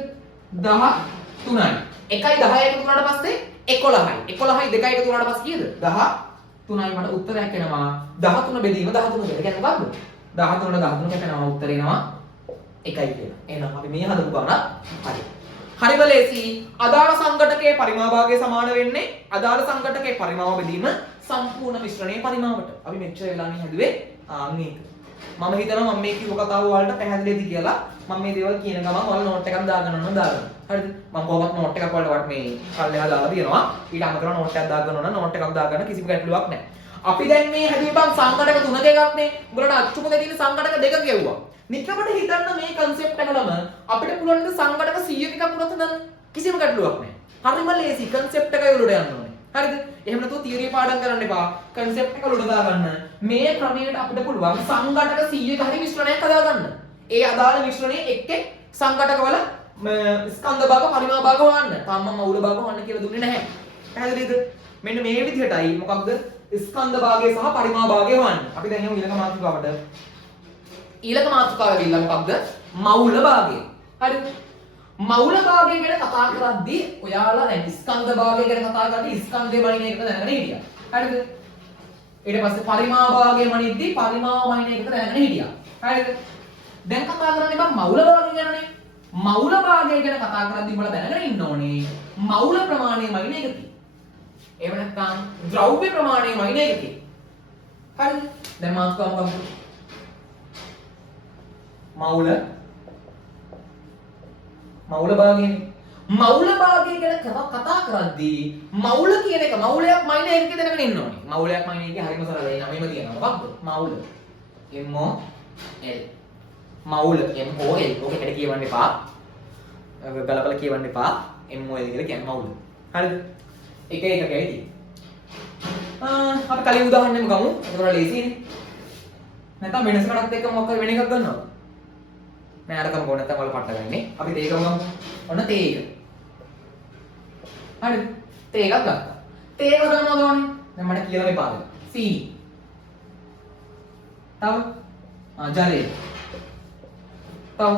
13යි. 1යි 10යි එකතු වුණාට පස්සේ 11යි. 11යි 2යි එකතු වුණාට පස්සේ කීයද? 13යි. මට උත්තරයක් එනවා 13 බෙදීම 13 කියලා. ඒ කියන්නේ මොකද්ද? 13ට 13 කැපෙනවා උත්තරේ එනවා 1යි කියලා. එහෙනම් අපි මේ හදපු ගාන හරි. හරිම ලේසි. අදාළ සංඝටකයේ පරිමා භාගය සමාන වෙන්නේ අදාළ සංඝටකයේ පරිමාව බෙදීම සම්පූර්ණ මිශ්‍රණයේ පරිමාවට. අපි මෙච්චර වෙලා මේ හැදුවේ මේක. මම හිතනවා මම මේ කිව්ව කතාව වලට පැහැදිලිද කියලා. මම මේ දේවල් කියන ගමන් ඔයාලා නෝට් එකක් දාගන්න ඕන දාගන්න. හරිද? මම කොහොමත් නෝට් එකක් වලට මේ පල්ලෙහා දාලා තියෙනවා. ඊට අමතරව නෝට් එකක් දාගන්න ඕන නෝට් එකක් දාගන්න කිසිම ගැටලුවක් නැහැ. අපි දැන් මේ හැදුවේ බං සංඝටක තුනක එකක් නේ. උඹලට අච්චුමකේ තියෙන සංඝටක දෙකක් ගෙවුවා. නිකමට හිතන්න මේ concept එකලම අපිට පුළුවන් ද සංඝටක 100ක එකක් වුණත් හදන්න. කිසිම ගැටලුවක් නැහැ. හරිම ලේසි concept එකයි උඩට යන්න ඕනේ. හරිද? එහෙම නැතුව තියරි පාඩම් කරන්න එපා. concept එක උඩට දාගන්න. මේ ක්‍රමයට අපිට පුළුවන් සංඝටක 100ක හරි මිශ්‍රණයක් හදාගන්න. ඒ අදාළ මිශ්‍රණයේ එක්ක සංඝටකවල ස්කන්ධ භාග පරිමා භාග හොයන්න. තාම මම මූල භාග හොයන්න කියලා දුන්නේ නැහැ. පැහැදිලිද? මෙන්න මේ විදිහටයි මොකක්ද? ස්කන්ධ භාගය සහ පරිමා භාගය හොයන්න. අපි දැන් යමු ඊළඟ මාතෘකාවට. ඊළඟ මාතෘකාව වෙන්නේ මොකක්ද? මවුල භාගය. හරිද? මවුල භාගය ගැන කතා කරද්දී ඔයාලා දැන් ස්කන්ධ භාගය ගැන කතා කරද්දී ස්කන්ධේ මනින එක දැනගෙන හිටියා. හරිද? ඊට පස්සේ පරිමා භාගය මනිද්දී පරිමාව මනින එක දැනගෙන හිටියා. හරිද? දැන් කතා කරන්නේ මම මවුල භාගය ගැනනේ. මවුල භාගය ගැන කතා කරද්දී උඹලා දැනගෙන ඉන්න ඕනේ මවුල ප්‍රමාණය මනින එක කි. එහෙම නැත්නම් ද්‍රව්‍ය ප්‍රමාණය මනින එක කි. හරිද? දැන් මාතෘකාව මොකක්ද? මවුල භාගයනේ. මවුල භාගය ගැන කතා කරද්දී මවුල කියන එක මවුලයක් මයින එක දැනගෙන ඉන්න ඕනේ. මවුලයක් මයින එකේ හරිම සරලයි නමෙම තියෙනවා. මොකක්ද? මවුල. M O L. මවුල M O L. ඕක හැට කියවන්න එපා. ගලපලා කියවන්න එපා. M O L කියලා කියන්නේ මවුල. හරිද? එක එකකයි තියෙන්නේ. අපි කලින් උදාහරණෙම ගමු. ඒක ලේසියිනේ. නැත්නම් වෙනසකටත් එක්ක මොකක් වෙන එකක් ගන්නවා. නෑ අරකම ගොඩ නැත්නම් වල පටල ගන්නේ. අපි තේකම ගමු. ඔන්න තේ එක. හරිද? තේ එකක් ගත්තා. තේ එක ගන්නවද ඕනේ? දැන් මට කියලා මේ පාදේ. C. තව ජලය. තව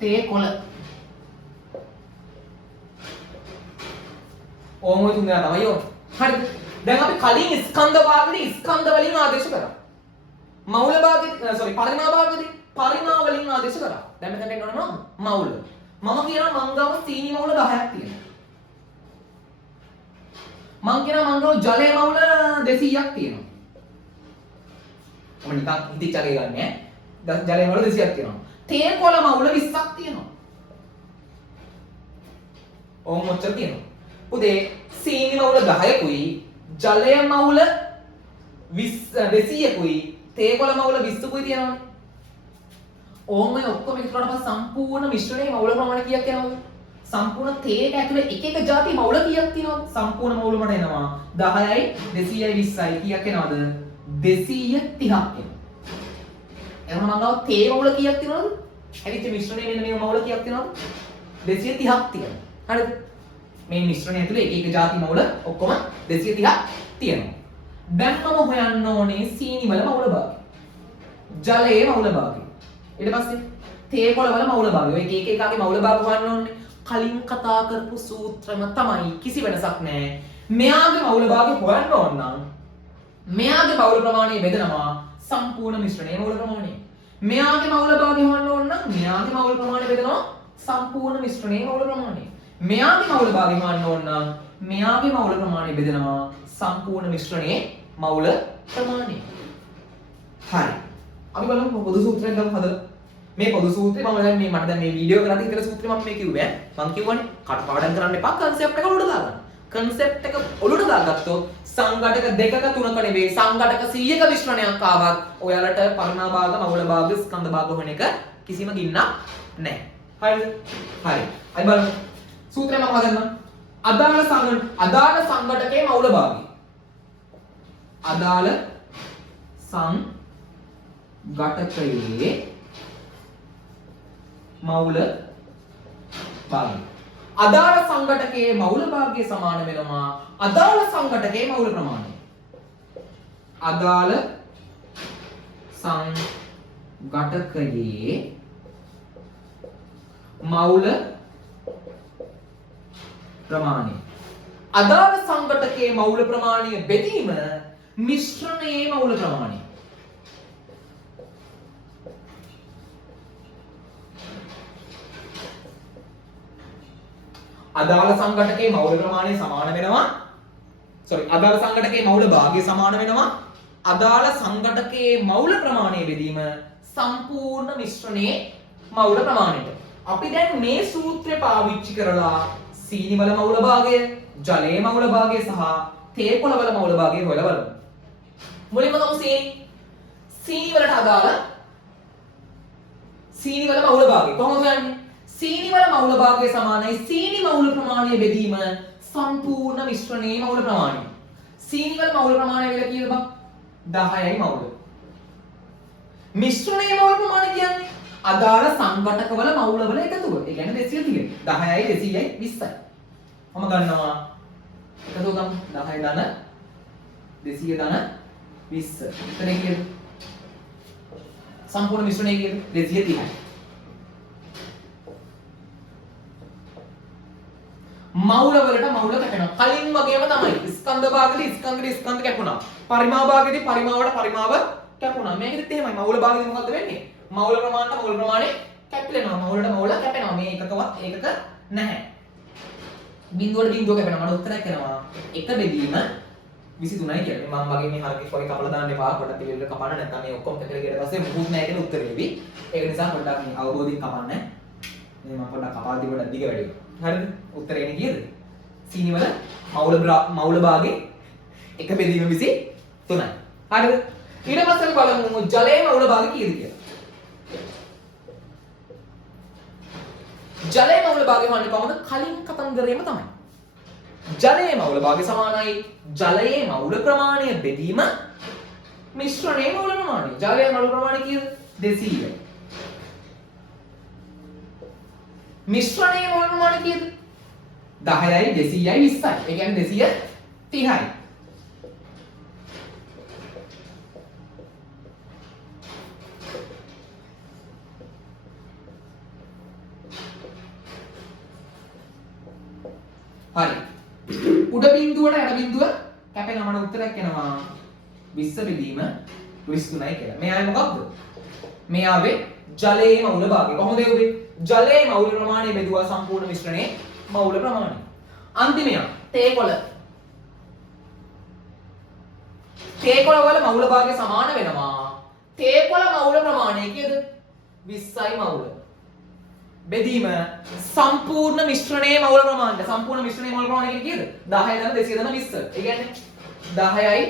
තේ කොළ. ඕම තුන් දෙනා තමයි ඕන. හරිද? දැන් අපි කලින් ස්කන්ධ භාගෙදී ස්කන්ධ වලින් ආදේශ කරා. මෞල භාගෙදී පරිමාණ භාගෙදී පරිමාණ වලින් ආදේශ කරා. දැන් මෙතනට එන්න ඕන මෞල. මම කියනවා මං ගාව සීනි මෞල 10ක් තියෙනවා. මං කියනවා මං ගාව ජලයේ මෞල 200ක් තියෙනවා. මම නිකන් හිතිච්චගේ ගන්න ඈ. ජලයේ මෞල 200ක් තියෙනවා. තේ කොළ මෞල 20ක් තියෙනවා. ඕම් මොච්චර තියෙනවා. උදේ සීනි මෞල 10කුයි ජලය මෞල 200කුයි තේ කොළ මෞල 20කුයි තියෙනවනේ. ඕම් මේ ඔක්කොම එකතු කරලා පස්සේ සම්පූර්ණ මිශ්‍රණයේ මෞල ප්‍රමාණය කීයක් යනවද? සම්පූර්ණ තේක ඇතුලේ එක එක ಜಾති මෞල කීයක් තියෙනවද? සම්පූර්ණ මෞල මට එනවා 10යි 220යි කීයක් එනවද? 230ක් එනවා. එහෙනම් මම ගාව තේ මෞල කීයක් තියෙනවද? හැදිච්ච මිශ්‍රණයේ මෙන්න මේ මෞල කීයක් තියෙනවද? 230ක් තියෙනවා. හරිද? මේ මිශ්‍රණය ඇතුලේ එක එක ಜಾති මෞල ඔක්කොම 230ක් තියෙනවා. දැන් මම හොයන්න ඕනේ සීනි වල මෞල භාගය. ජලයේ මෞල භාගය. ඊට පස්සේ තේ කොළ වල මෞල භාගය. ඔය එක එකගේ මෞල භාග හොයන්න ඕනේ. කලින් කතා කරපු සූත්‍රම තමයි කිසි වෙනසක් නැහැ. මෙයාගේ මෞල භාගය හොයන්න ඕන නම් මෙයාගේ මෞල ප්‍රමාණය බෙදනවා සම්පූර්ණ මිශ්‍රණයේ මෞල ප්‍රමාණය. මෙයාගේ මෞල භාගය හොයන්න ඕන නම් මෙයාගේ මෞල ප්‍රමාණය බෙදනවා සම්පූර්ණ මිශ්‍රණයේ මෞල ප්‍රමාණය. මෙයාගේ මෞල භාගය හොයන්න ඕන නම් මෙයාගේ මෞල ප්‍රමාණය බෙදනවා සම්පූර්ණ මිශ්‍රණයේ මෞල ප්‍රමාණය. හරි. අපි බලමු පොදු සූත්‍රයක් ගමු හදලා. මේ පොදු සූත්‍රය මම දැන් මේ මට දැන් මේ වීඩියෝ කරලා තියෙන සූත්‍රය මම මේ කිව්වේ. මම කියවනේ කටපාඩම් කරන්න එපා concept එක ඔලුවට දාගන්න. concept එක ඔලුවට දාගත්තොත් සංඝටක දෙකක තුනක නෙවෙයි සංඝටක 100ක මිශ්‍රණයක් ආවත් ඔයාලට පරිමාණ භාග, මෞල භාග, ස්කන්ධ භාග වෙන එක කිසිම ගින්නක් නැහැ. හරිද? හරි. අයි බලමු. සූත්‍රය මම හදන්නම්. අදාළ සංඝටකයේ මෞල භාගය. අදාළ සංඝටකයේ මෞල භාගය. අදාළ සංඝටකයේ මෞල භාගය සමාන වෙනවා අදාළ සංඝටකයේ මෞල ප්‍රමාණය. අදාළ සංඝටකයේ මෞල ප්‍රමාණය. අදාළ සංඝටකයේ මෞල ප්‍රමාණය බෙදීම මිශ්‍රණයේ මෞල ප්‍රමාණය. අදාළ සංඝටකයේ මෞල ප්‍රමාණය සමාන වෙනවා අදාළ සංඝටකයේ මෞල භාගය සමාන වෙනවා අදාළ සංඝටකයේ මෞල ප්‍රමාණය බෙදීම සම්පූර්ණ මිශ්‍රණයේ මෞල ප්‍රමාණයට. අපි දැන් මේ සූත්‍රය පාවිච්චි කරලා සීනි වල මෞල භාගය, ජලයේ මෞල භාගය සහ තේ කොළ වල මෞල භාගය හොයලා බලමු. මුලින්ම ගමු සීනි වලට අදාළ සීනි වල මෞල භාගය කොහොමද ගන්නේ? සීනි වල මෞල භාගය සමානයි සීනි මෞල ප්‍රමාණය බෙදීම සම්පූර්ණ මිශ්‍රණයේ මෞල ප්‍රමාණය. සීනි වල මෞල ප්‍රමාණය කියලා කීයද බං? 10යි මෞල. මිශ්‍රණයේ මෞල ප්‍රමාණය කියන්නේ අදාළ සංඝටක වල මෞල වල එකතුව. ඒ කියන්නේ 230. 10යි 200යි 20යි. මම ගන්නවා එකතුව ගමු 10 ධන 200 ධන 20. එතන කීයද? සම්පූර්ණ මිශ්‍රණය කීයද? 230යි. මෞල වලට මෞල කැපෙනවා. කලින් වගේම තමයි. ස්කන්ධ භාගෙදී ස්කන්ධ කැපුණා. පරිමාව භාගෙදී පරිමාවට පරිමාව කැපුණා. මේකෙදිත් එහෙමයි. මෞල භාගෙදී මොකද්ද වෙන්නේ? මෞල ප්‍රමාණයට මෞල ප්‍රමාණය කැපිලෙනවා. මෞලට මෞල කැපෙනවා. මේ එකකවත් ඒකක නැහැ. බිඳුවට බිඳුව කැපෙනවා. මට උත්තරයක් එනවා. එක බෙදීම 23යි කියන්නේ. මම වගේ මේ හරියට වගේ කපලා දාන්න එපා. පොඩක් පිළිවෙල කපන්න නැත්නම් මේ ඔක්කොම කැපිලා ගියට පස්සේ මුකුත් නැහැ කියන උත්තරේ වෙවි. ඒක නිසා පොඩ්ඩක් මේ අවබෝධයෙන් කපන්න. මේ මම පොඩ්ඩක් කපාලා තිබුණා දිග වැඩි. හරිද? උත්තරේ එන්නේ කීයද? සීනි වල මවුල භාගේ එක බෙදීම 23යි. හරිද? ඊට පස්සේ බලමු ජලයේ මවුල භාගේ කීයද කියලා. ජලයේ මවුල භාගය හොයන්නේ කොහොමද? කලින් කතන්දරේම තමයි. ජලයේ මවුල භාගය සමානයි ජලයේ මවුල ප්‍රමාණය බෙදීම මිශ්‍රණයේ මවුල ප්‍රමාණය. ජලයේ මවුල ප්‍රමාණය කීයද? 200යි. මිශ්‍රණයේ මවුල ප්‍රමාණය කීයද? 10යි 200යි 20යි. ඒ කියන්නේ 230යි. හරි. උඩ බිඳුවට යට බිඳුව කැපෙන මට උත්තරයක් එනවා 20 බෙදීම 23යි කියලා. මේ ආවේ මොකක්ද? මේ ආවේ ජලයේ මවුල භාගය. කොහොමද ඒ උදේ? ජලයේ මවුල ප්‍රමාණය බෙදුවා සම්පූර්ණ මිශ්‍රණයේ මවුල ප්‍රමාණය. අන්තිමය තේකොළ. තේකොළ වල මවුල භාගය සමාන වෙනවා. තේකොළ මවුල ප්‍රමාණය කීයද? 20යි මවුල. බෙදීම සම්පූර්ණ මිශ්‍රණයේ මවුල ප්‍රමාණය. සම්පූර්ණ මිශ්‍රණයේ මවුල ප්‍රමාණය කියන්නේ කීයද? 10 ධන 200 ධන 20. ඒ කියන්නේ 10යි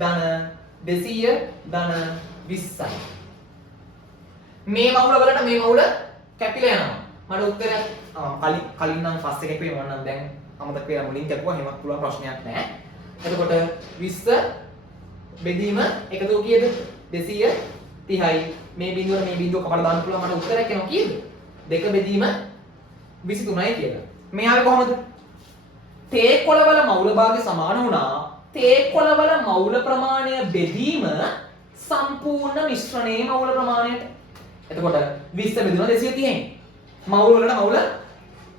ධන 200 ධන 20යි. මේ මවුල වලට මේ මවුල කැපිලා යනවා. මට උත්තරයක් කලින් නම් පස්සේ කැපුවේ මම නම් දැන් අමතක වෙලා මුලින් කැපුවා. එහෙමත් පුළුවන් ප්‍රශ්නයක් නැහැ. එතකොට 20 බෙදීම එකතු කීයද? 230යි. මේ බිඳුව මේ බිඳුව කපලා දාන්න පුළුවන්. මට උත්තරයක් එනවා කීයද? දෙක බෙදීම 23යි කියලා. මේ ආවේ කොහොමද? තේකොළවල මවුල භාගය සමාන වුණා. තේකොළවල මවුල ප්‍රමාණය බෙදීම සම්පූර්ණ මිශ්‍රණයේ මවුල ප්‍රමාණයට. එතකොට 20 බෙදුණා 230න්. මවුල වලට මවුල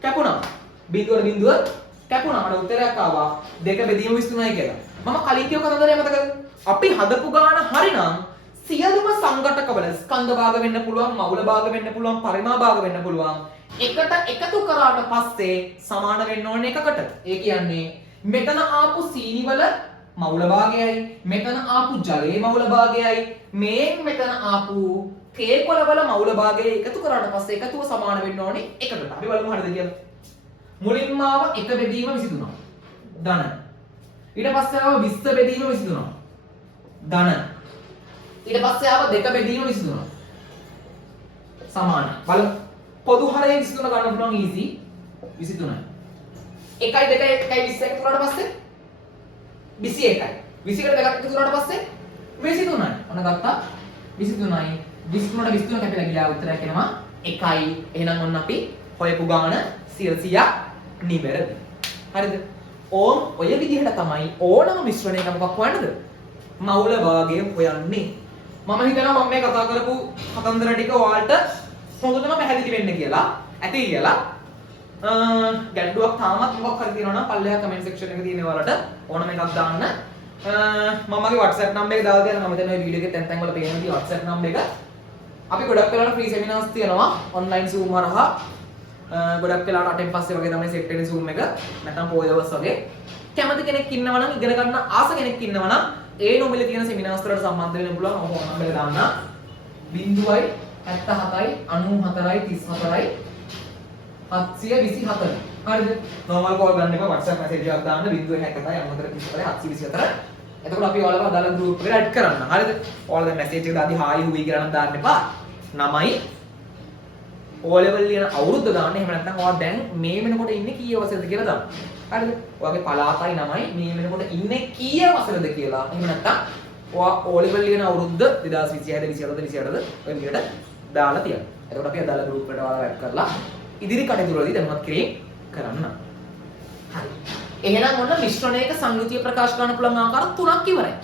කැපුණා. බිඳුවට බිඳුව කැපුණා. මට උත්තරයක් ආවා දෙක බෙදීම 23යි කියලා. මම කලින් කියව කතන්දරය මතකද? අපි හදපු ගාන හරිනම් සියලුම සංඝටකවල ස්කන්ධ භාග වෙන්න පුළුවන්, මවුල භාග වෙන්න පුළුවන්, පරිමා භාග වෙන්න පුළුවන්. එකට එකතු කරාට පස්සේ සමාන වෙන්න ඕනේ එකකට. ඒ කියන්නේ මෙතන ආපු සීනි වල මවුල භාගයයි, මෙතන ආපු ජලයේ මවුල භාගයයි, මෙතන ආපු තේකොළ වල මවුල භාගය එකතු කරාට පස්සේ එකතුව සමාන වෙන්න ඕනේ එකකට. අපි බලමු හරියද කියලා. මුලින්ම ආව එක බෙදීම 23. ධන. ඊට පස්සේ ආව 20 බෙදීම 23. ධන. ඊට පස්සේ ආව දෙක බෙදීම 23. සමානයි. බලමු. පොදු හරය 23 ගන්න පුළුවන් easy 23යි. 1යි 2යි 1යි 20 එකතු කරාට පස්සේ 21යි. 21ට දෙකක් එකතු කරාට පස්සේ 23යි. ඔන්න ගත්තා 23යි. 23ට 23 කැපිලා ගියා උත්තරයක් එනවා 1යි. එහෙනම් ඔන්න අපි හොයපු ගාන 100ක් නිවැරදි. හරිද? ඔය විදිහට තමයි ඕනම මිශ්‍රණයක මොකක් හොයන්නද? මවුල භාගය හොයන්නේ. මම හිතනවා මම මේ කතා කරපු කතන්දර ටික ඔයාලට හොඳටම පැහැදිලි වෙන්න කියලා. ඇති කියලා. ගැටලුවක් තාමත් මොකක් හරි තියෙනවා නම් පල්ලෙහා කමෙන්ට් සෙක්ෂන් එකේ තියෙන ඔයාලට ඕනම එකක් දාන්න. මම මගේ WhatsApp number එක දාලා දෙනවා. මම දැන් ඔය වීඩියෝ එකේ තැන් වල පේන විදිහ WhatsApp number එක. අපි ගොඩක් වෙලාවට ෆ්‍රී සෙමිනාර්ස් තියෙනවා online Zoom හරහා. ගොඩක් වෙලාවට අටෙන් පස්සේ වගේ තමයි සෙට් වෙන්නේ Zoom එක. නැත්නම් පොය දවස් වගේ. කැමති කෙනෙක් ඉන්නවා නම් ඉගෙන ගන්න ආස කෙනෙක් ඉන්නවා නම් ඒ නොමිලේ තියෙන සෙමිනාර්ස් වලට සම්බන්ධ වෙන්න පුළුවන්. මම ෆෝන් නම්බර් එක දාන්න. 0යි 77යි 94යි 34යි 724. හරිද? normal call ගන්න එපා. WhatsApp message එකක් දාන්න 061යි 94යි 724යි. එතකොට අපි ඔයාලව අදාළ group එකට add කරන්න. හරිද? ඔයාලා දැන් message එක දාදී hi හුයි කියලා නම් දාන්න එපා. 9යි O level ලියන අවුරුද්ද දාන්න. එහෙම නැත්නම් ඔයා දැන් මේ වෙනකොට ඉන්නේ කීය වසරද කියලා දාන්න. හරිද? ඔයාගේ පළාතයි 9යි මේ වෙනකොට ඉන්නේ කීය වසරද කියලා. එහෙම නැත්නම් ඔයා O level ලියන අවුරුද්ද 2026 27 28ද ඔය විදිහට දාලා තියන්න. එතකොට අපි අදාළ group එකට ඔයාලව add කරලා ඉදිරි කටයුතු වලදී දැනුවත් කිරීම කරන්න. හරි. එහෙනම් ඔන්න මිශ්‍රණයක සංයුතිය ප්‍රකාශ කරන්න පුළුවන් ආකාර තුනක් ඉවරයි.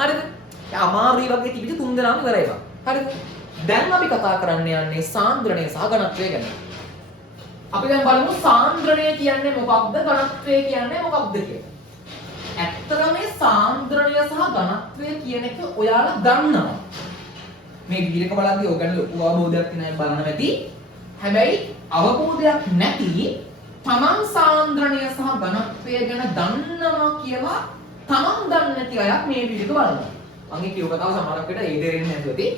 හරිද? අමාරුයි වගේ තිබිච්ච තුන් දෙනාම ඉවරයි බං. හරිද? දැන් අපි කතා කරන්න යන්නේ සාන්ද්‍රණය සහ ඝනත්වය ගැන. අපි දැන් බලමු සාන්ද්‍රණය කියන්නේ මොකක්ද ඝනත්වය කියන්නේ මොකක්ද කියලා. ඇත්තටම මේ සාන්ද්‍රණය සහ ඝනත්වය කියන එක ඔයාලා දන්නවා. මේ විදිහක බලද්දී ඔයගොල්ලෝ ලොකු අවබෝධයක් තියෙනවා බලන්න ඇති. හැබැයි අවබෝධයක් නැති තමන් සාන්ද්‍රණය සහ ඝනත්වය ගැන දන්නවා කියලා තමන් දන්නේ නැති අය මේ විදිහක බලනවා. මගේ කියව කතාව සමහරක් විට ඒ දෙරෙන්නේ නැතුව ඇති.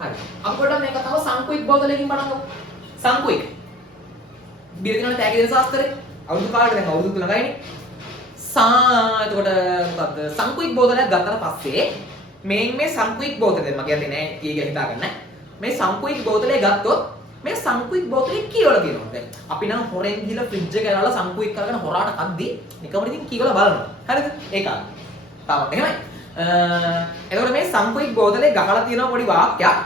හරි. අපි පොඩ්ඩක් මේ කතාව සංකුයික බෞද්ධලකින් බලමු. සංකුයික. බිල දිනවල තෑගි දෙන සාස්තරේ අවුරුදු කාලෙට දැන් අවුරුදු 3යිනේ. එතකොට මොකද්ද සංකුයික් බෝතලයක් ගත්තට පස්සේ මේ සංකුයික් බෝතලේ මම කියන්නේ නෑ කීයක හිතාගන්න. මේ සංකුයික් බෝතලේ ගත්තොත් මේ සංකුයික් බෝතලේ කීවල කියනවා. දැන් අපි නම් හොරෙන් ගිහලා ෆ්‍රිජ් එක ඇරලා සංකුයික් කරගෙන හොරාට කද්දි නිකම්ම ඉතින් කීවල බලනවා. හරිද? ඒක. තාමත් එහෙමයි. එතකොට මේ සංකුයික් බෝතලේ ගහලා තියෙන පොඩි වාක්‍යයක්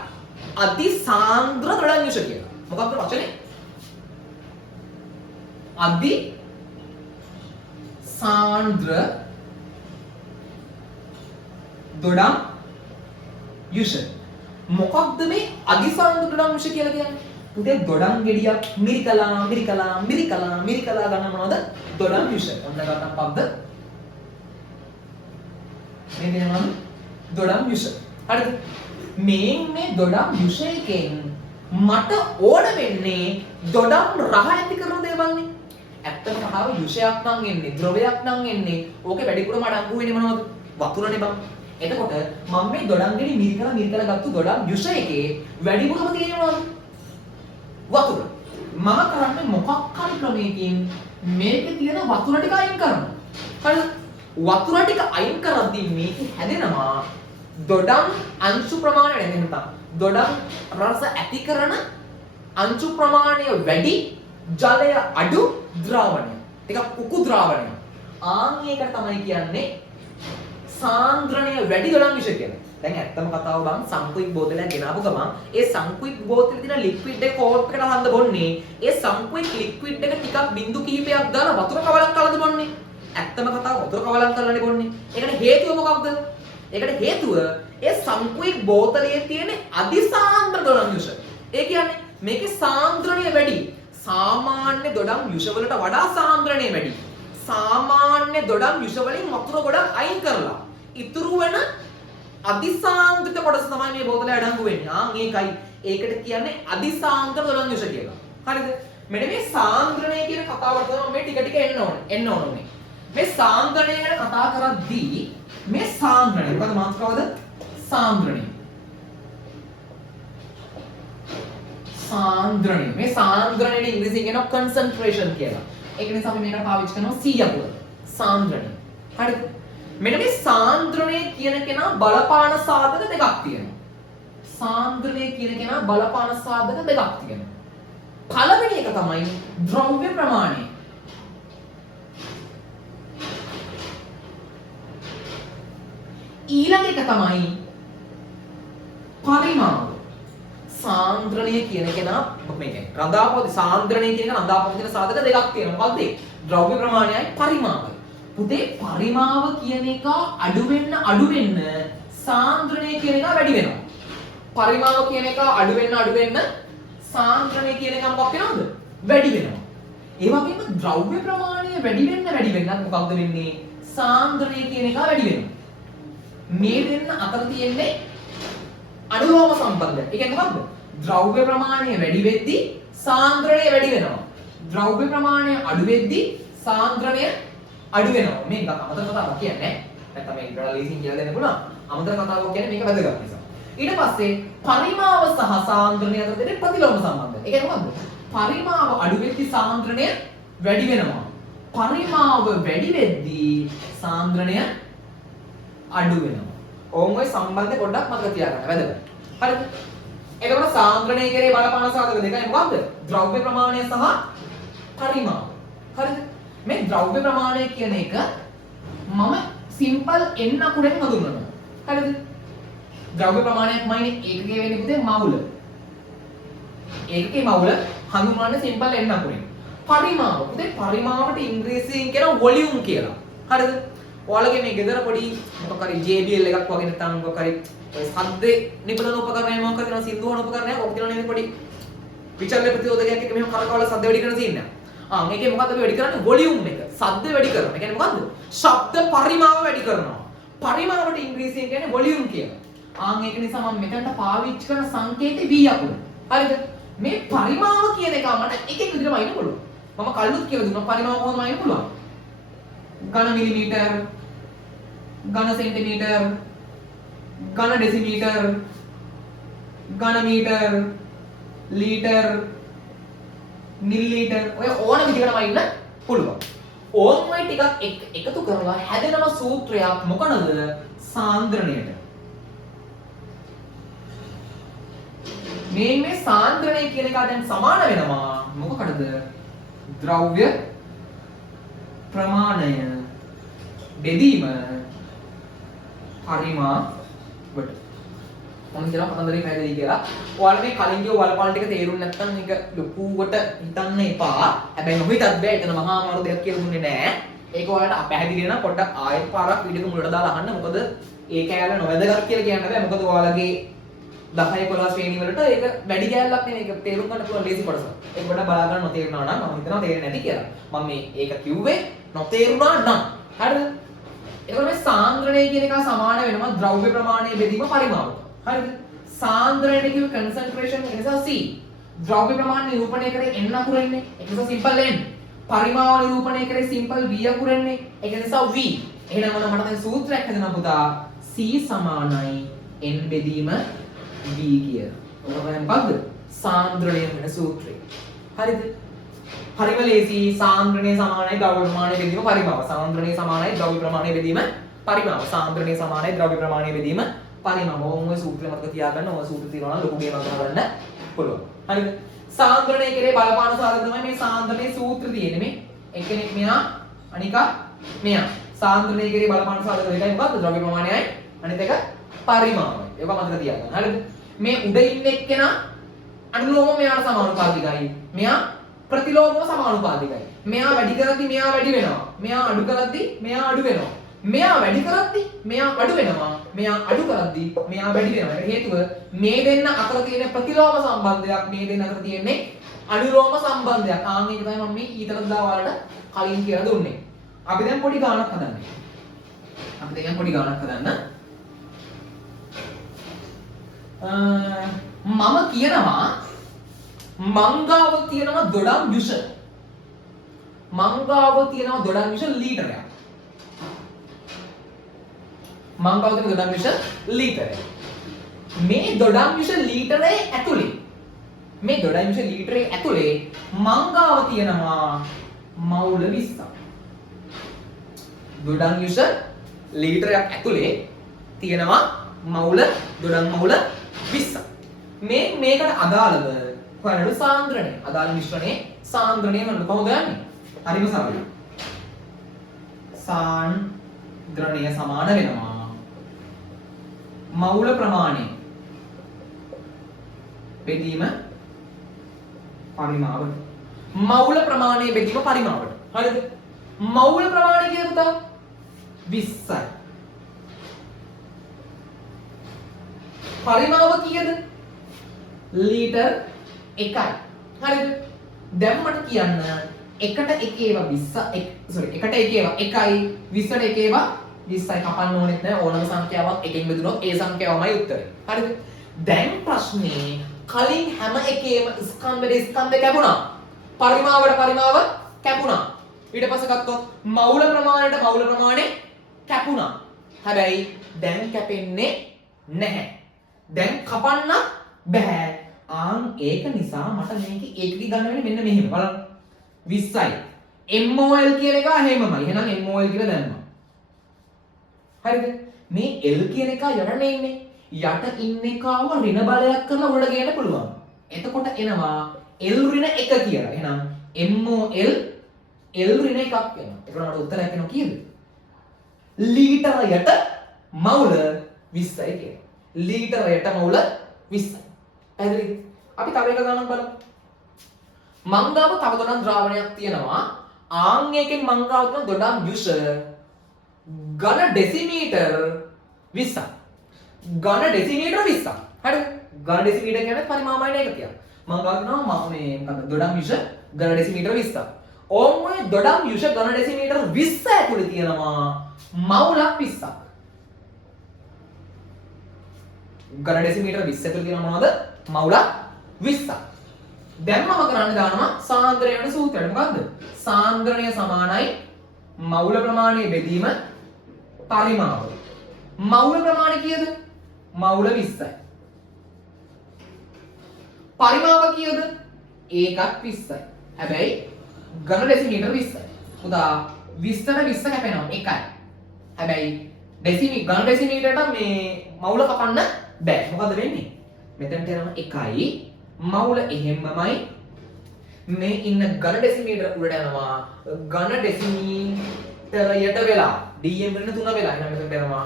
අතිසාන්ද්‍ර දොඩම් යුෂ කියලා. මොකක්ද වචනේ? අතිසාන්ද්‍ර දොඩම් යුෂ. මොකක්ද මේ අතිසාන්ද්‍ර දොඩම් යුෂ කියලා කියන්නේ? පුතේ දොඩම් ගෙඩියක් මිරිකලා ගන්න මොනවද? දොඩම් යුෂ. ඔන්න ගන්න පද්ද. මේ දෙනවා දොඩම් යුෂ. හරිද? මේ දොඩම් යුෂ එකෙන් මට ඕන වෙන්නේ දොඩම් රහ ඇති කරන දේවල්නේ. ඇත්තම කතාව යුෂයක් නම් එන්නේ ද්‍රවයක් නම් එන්නේ ඕකේ වැඩිපුරම අඩංගු වෙන්නේ මොනවද? වතුරනේ බං. එතකොට මම මේ දොඩම් ගෙඩි මිරිකලා ගත්තු දොඩම් යුෂ එකේ වැඩිපුරම තියෙන්නේ මොනවද? වතුර. මම කරන්නේ මොකක් හරි ක්‍රමයකින් මේකේ තියෙන වතුර ටික අයින් කරනවා. හරිද? වතුර ටික අයින් කරද්දී මේකේ හැදෙනවා දොඩම් අංශු ප්‍රමාණය නැත්නම් දොඩම් රස ඇති කරන අංශු ප්‍රමාණය වැඩි ජලය අඩු ද්‍රාවණය. ඒක උකු ද්‍රාවණය. ආන් ඒකට තමයි කියන්නේ සාන්ද්‍රණය වැඩි දොඩම් විෂ කියලා. දැන් ඇත්තම කතාව බං සංකුයික් බෝතලයක් ගෙනාවු ගමන් ඒ සංකුයික් බෝතලේ තියෙන ලික්විඩ් එක කෝප් එකට හඳ බොන්නේ. ඒ සංකුයික් ලික්විඩ් එක ටිකක් බින්දු කිහිපයක් දාලා වතුර කවලක් කලද බොන්නේ. ඇත්තම කතාව වතුර කවලක් කරලානේ බොන්නේ. ඒකට හේතුව මොකක්ද? ඒකට හේතුව ඒ සංකුයික් බෝතලයේ තියෙන අධිසාන්ද්‍ර දොඩම් යුෂ. ඒ කියන්නේ මේකේ සාන්ද්‍රණය වැඩි. සාමාන්‍ය දොඩම් යුෂ වලට වඩා සාන්ද්‍රණය වැඩි. සාමාන්‍ය දොඩම් යුෂ වලින් වතුර ගොඩක් අයින් කරලා ඉතුරු වෙන අධිසාන්ද්‍රිත කොටස තමයි මේ බෝතලේ අඩංගු වෙන්නේ. ඒකයි ඒකට කියන්නේ අධිසාන්ද්‍ර දොඩම් යුෂ කියලා. හරිද? මෙන්න මේ සාන්ද්‍රණය කියන කතාවට තමයි මේ ටික ටික එන්න ඕනේ. මේ සාන්ද්‍රණය ගැන කතා කරද්දී මේ සාන්ද්‍රණය මොකද මාතෘකාවද? සාන්ද්‍රණය. මේ සාන්ද්‍රණයට ඉංග්‍රීසියෙන් කියනවා concentration කියලා. ඒක නිසා අපි මේකට පාවිච්චි කරනවා C අකුර. සාන්ද්‍රණය. හරිද? මෙන්න මේ සාන්ද්‍රණය කියන කෙනා බලපාන සාධක දෙකක් තියෙනවා. සාන්ද්‍රණය කියන කෙනා බලපාන සාධක දෙකක් තියෙනවා. පළවෙනි එක තමයි ද්‍රව්‍ය ප්‍රමාණය. ඊළඟ එක තමයි පරිමාව. සාන්ද්‍රණය කියන කෙනා මේක රඳාපවතින සාන්ද්‍රණය කියන එක රඳාපවතින සාධක දෙකක් තියෙනවා. මොකක්ද ඒ? ද්‍රව්‍ය ප්‍රමාණයයි පරිමාවයි. පුතේ පරිමාව කියන එක අඩු වෙන්න සාන්ද්‍රණය කියන එක වැඩි වෙනවා. පරිමාව කියන එක අඩු වෙන්න සාන්ද්‍රණය කියන එක මොකක් වෙනවද? වැඩි වෙනවා. ඒ වගේම ද්‍රව්‍ය ප්‍රමාණය වැඩි වෙන්න මොකක්ද වෙන්නේ? සාන්ද්‍රණය කියන එක වැඩි වෙනවා. මේ දෙන්න අතර තියෙන්නේ අනුලෝම සම්බන්ධය. ඒ කියන්නේ මොකක්ද? ද්‍රව්‍ය ප්‍රමාණය වැඩි වෙද්දී සාන්ද්‍රණය වැඩි වෙනවා. ද්‍රව්‍ය ප්‍රමාණය අඩු වෙද්දී සාන්ද්‍රණය අඩු වෙනවා. මේක අමතර කතාවක් කියන්නේ නැත්නම් මේ ඉන්ටර්නල් ලීසින් කියලා දෙන්න පුළුවන්. අමතර කතාවක් කියන්නේ මේක වැදගත් නිසා. ඊට පස්සේ පරිමාව සහ සාන්ද්‍රණය අතර තියෙන ප්‍රතිලෝම සම්බන්ධය. ඒ කියන්නේ මොකක්ද? පරිමාව අඩු වෙද්දී සාන්ද්‍රණය වැඩි වෙනවා. පරිමාව වැඩි වෙද්දී සාන්ද්‍රණය අඩු වෙනවා. ඕම් ඔය සම්බන්ධය පොඩ්ඩක් මතක තියාගන්න. වැදගත්. හරිද? එතකොට සාන්ද්‍රණය කරේ බලපාන සාධක දෙකයි මොකක්ද? ද්‍රව්‍ය ප්‍රමාණය සහ පරිමාව. හරිද? මේ ද්‍රව්‍ය ප්‍රමාණය කියන එක මම සිම්පල් n අකුරෙන් හඳුන්වනවා. හරිද? ද්‍රව්‍ය ප්‍රමාණයක් මයිනේ ඒකකයේ වෙන්නේ පුතේ මවුල. ඒකකයේ මවුල හඳුන්වන්නේ සිම්පල් n අකුරෙන්. පරිමාව. පුතේ පරිමාවට ඉංග්‍රීසියෙන් කියන වොලියුම් කියලා. හරිද? ඔයාලගේ මේ ගෙදර පොඩි මොකක් හරි JBL එකක් වගේ නැත්නම් මොකක් හරි ඔය සද්ද නිපදවන උපකරණයක් මොකක් හරි සින්දු වහන උපකරණයක් ඔක තියෙනවා නේද පොඩි විචල්්‍ය ප්‍රතිරෝධකයක් එක මෙහෙම කරකවල සද්ද වැඩි කරන තියෙනවා. මේකේ මොකද්ද අපි වැඩි කරන්නේ? වොලියුම් එක. සද්ද වැඩි කරනවා. ඒ කියන්නේ මොකද්ද? ශබ්ද පරිමාව වැඩි කරනවා. පරිමාවට ඉංග්‍රීසියෙන් කියන්නේ වොලියුම් කියලා. ඒක නිසා මම මෙතනට පාවිච්චි කරන සංකේතේ V අකුර. හරිද? මේ පරිමාව කියන එක මට එක එක විදිහටම අයින්න පුළුවන්. මම කලිනුත් කියලා දුන්නා පරිමාව කොහොමද අයින්න පුළුවන්? ඝන මිලිමීටර්, ඝන සෙන්ටිමීටර්, ඝන ඩෙසිමීටර්, ඝන මීටර්, ලීටර්, මිලිලීටර් ඔය ඕන විදිහකටම ඉන්න පුළුවන්. ඕන් ඔය ටිකක් එකතු කරලා හැදෙනම සූත්‍රයක් මොකනද? සාන්ද්‍රණයට. මේ සාන්ද්‍රණය කියන එක දැන් සමාන වෙනවා මොකකටද? ද්‍රව්‍ය ප්‍රමාණය බෙදීම පරිමාවට. මම කියනවා කතන්දරේ පැහැදිලි කියලා. ඔයාලා මේ කලින් ගිය වලපල් ටික තේරුම් නැත්නම් මේක ලොකුවට හිතන්න එපා. හැබැයි නොහිතත් බෑ. එතන මහා අමාරු දෙයක් කියලා දුන්නේ නෑ. ඒක ඔයාලට අපැහැදිලි වෙනවා. පොඩ්ඩක් ආයෙත් පාරක් වීඩියෝ එක මුලට දාලා අහන්න. මොකද ඒ කෑල්ල නොවැදගත් කියලා කියන්න බෑ. මොකද ඔයාලගේ 10 11 ශ්‍රේණි වලට ඒක වැඩි කෑල්ලක් නෙමෙයි. ඒක තේරුම් ගන්න පුළුවන් ලේසි කොටස. ඒක පොඩ්ඩක් බලා ගන්න නොතේරුණා නම් මම හිතනවා තේරෙන්නේ නැති කියලා. මම මේ ඒක කිව්වේ නොතේරුණා නම්. හරිද? එතකොට මේ සාන්ද්‍රණය කියන එක සමාන වෙනවා ද්‍රව්‍ය ප්‍රමාණය බෙදීම පරිමාවට. හරිද? සාන්ද්‍රණය කිව්ව concentration එක නිසා C. ද්‍රව්‍ය ප්‍රමාණය නිරූපණය කරේ n අකුරෙන්නේ. ඒක නිසා simple n. පරිමාව නිරූපණය කරේ simple v අකුරෙන්නේ. ඒක නිසා v. එහෙනම් මට දැන් සූත්‍රයක් හදන්න පුතා. C සමානයි n බෙදීම v කියලා. ඔක තමයි මොකද්ද? සාන්ද්‍රණය වෙන සූත්‍රය. හරිද? හරිම ලේසි. සාන්ද්‍රණය සමානයි ද්‍රව්‍ය ප්‍රමාණය බෙදීම පරිමාව. සාන්ද්‍රණය සමානයි ද්‍රව්‍ය ප්‍රමාණය බෙදීම පරිමාව. සාන්ද්‍රණය සමානයි ද්‍රව්‍ය ප්‍රමාණය බෙදීම පරිමාව. ඔය සූත්‍රය මතක තියාගන්න. ඔය සූත්‍ර තියනවා නම් ලොකු ගේමක් ගන්න පුළුවන්. හරිද? සාන්ද්‍රණය කෙරේ බලපාන සාධක තමයි මේ සාන්ද්‍රණයේ සූත්‍ර තියෙන්නේ. මේ එක්කෙනෙක් මෙහා අනික මෙහා. සාන්ද්‍රණය කෙරේ බලපාන සාධක දෙකයි මොකද්ද? ද්‍රව්‍ය ප්‍රමාණයයි අනිත් එක පරිමාවයි. ඒක මතක තියාගන්න. හරිද? මේ උඩ ඉන්න එක්කෙනා අනුලෝම මෙයාට සමානුපාතිකයි. මෙයා ප්‍රතිලෝමව සමානුපාතිකයි. මෙයා වැඩි කරද්දි මෙයා වැඩි වෙනවා. මෙයා අඩු කරද්දි මෙයා අඩු වෙනවා. මෙයා වැඩි කරද්දි මෙයා අඩු වෙනවා. මෙයා අඩු කරද්දි මෙයා වැඩි වෙනවා. ඒකට හේතුව මේ දෙන්න අතර තියෙන ප්‍රතිලෝම සම්බන්ධයක් මේ දෙන්න අතර තියෙන්නේ අනුලෝම සම්බන්ධයක්. ආන් ඒක තමයි මම මේ ඊතලද දාවලට කලින් කියලා දුන්නේ. අපි දැන් පොඩි ගානක් හදන්නේ. මම කියනවා මංගාව තියෙනවා දොඩම් යුෂ. මංගාව තියෙනවා දොඩම් යුෂ ලීටරයක්. මංගාව තියෙන දොඩම් යුෂ ලීටරයක්. මේ දොඩම් යුෂ ලීටරේ ඇතුලේ මංගාව තියෙනවා මවුල 20ක්. දොඩම් යුෂ ලීටරයක් ඇතුලේ තියෙනවා දොඩම් මවුල 20ක්. මේකට අදාළව හොයනලු සාන්ද්‍රණය. අදාළ මිශ්‍රණයේ සාන්ද්‍රණය වෙනලු කොහොමද යන්නේ? හරිම සරලයි. සාන්ද්‍රණය සමාන වෙනවා මවුල ප්‍රමාණය බෙදීම පරිමාවට. මවුල ප්‍රමාණය බෙදීම පරිමාවට. හරිද? මවුල ප්‍රමාණය කියන්නේ පුතා 20යි. පරිමාව කීයද? ලීටර් 1යි. හරිද? දැන් මට කියන්න එකට එක ඒවා 20 එකට එක ඒවා 1යි 20ට එක ඒවා 20යි කපන්න ඕනෙත් නැහැ. ඕනම සංඛ්‍යාවක් එකෙන් බෙදුනොත් ඒ සංඛ්‍යාවමයි උත්තරේ. හරිද? දැන් ප්‍රශ්නේ කලින් හැම එකේම ස්කන්ධ කැපුණා. පරිමාවට පරිමාව කැපුණා. ඊට පස්සේ ගත්තොත් මවුල ප්‍රමාණයට මවුල ප්‍රමාණය කැපුණා. හැබැයි දැන් කැපෙන්නේ නැහැ. දැන් කපන්න බෑ. ආන් ඒක නිසා මට මේක ඒකක ගන්න වෙන්නේ මෙන්න මෙහෙම. බලන්න. 20යි. MOL කියන එක හැමමයි. එහෙනම් MOL කියලා දැම්මා. හරිද? මේ L කියන එක යටනේ ඉන්නේ. යට ඉන්න එකව ඍණ බලයක් කරලා උඩට ගේන්න පුළුවන්. එතකොට එනවා L ඍණ 1 කියලා. එහෙනම් MOL L ඍණ 1ක් වෙනවා. ඒකට මට උත්තරයක් එනවා කීයද? ලීටර යට මවුල 20යි කියලා. ලීටර යට මවුල 20යි. පැහැදිලිද? අපි තව එක ගණන් බලමු. මංගාව තව දොඩම් ද්‍රාවණයක් තියෙනවා. ආන් එකෙන් මංගාව තියෙන දොඩම් යුෂ ඝන ඩෙසිමීටර් 20ක්. ඝන ඩෙසිමීටර් 20ක්. හරිද? ඝන ඩෙසිමීටර් කියන්නේ පරිමාණය එක කියලා. මංගාව තියෙනවා මේ මොකද දොඩම් යුෂ ඝන ඩෙසිමීටර් 20ක්. ඕම් ඔය දොඩම් යුෂ ඝන ඩෙසිමීටර් 20 ඇතුලේ තියෙනවා මවුලක් 20ක්. ඝන ඩෙසිමීටර් 20 ඇතුලේ තියෙනවා මොනවද? මවුලක් 20ක්. දැන් මම කරන්න දානවා සාන්ද්‍රණය වෙන සූත්‍රයට. මොකද්ද? සාන්ද්‍රණය සමානයි මවුල ප්‍රමාණය බෙදීම පරිමාව. මවුල ප්‍රමාණය කීයද? මවුල 20යි. පරිමාව කීයද? ඒකත් 20යි. හැබැයි ඝන ඩෙසිමීටර 20යි. පුතා 20ට 20 කැපෙනවා 1යි. හැබැයි ඝන ඩෙසිමීටරට මේ මවුල කපන්න බෑ. මොකද වෙන්නේ? මෙතනට යනවා 1යි. මවුල එහෙම්මමයි. මේ ඉන්න ඝන ඩෙසිමීටර උඩට යනවා ඝන ඩෙසිමීටරයට වෙලා dm වෙන 3 වෙලා. එහෙනම් මෙතනට යනවා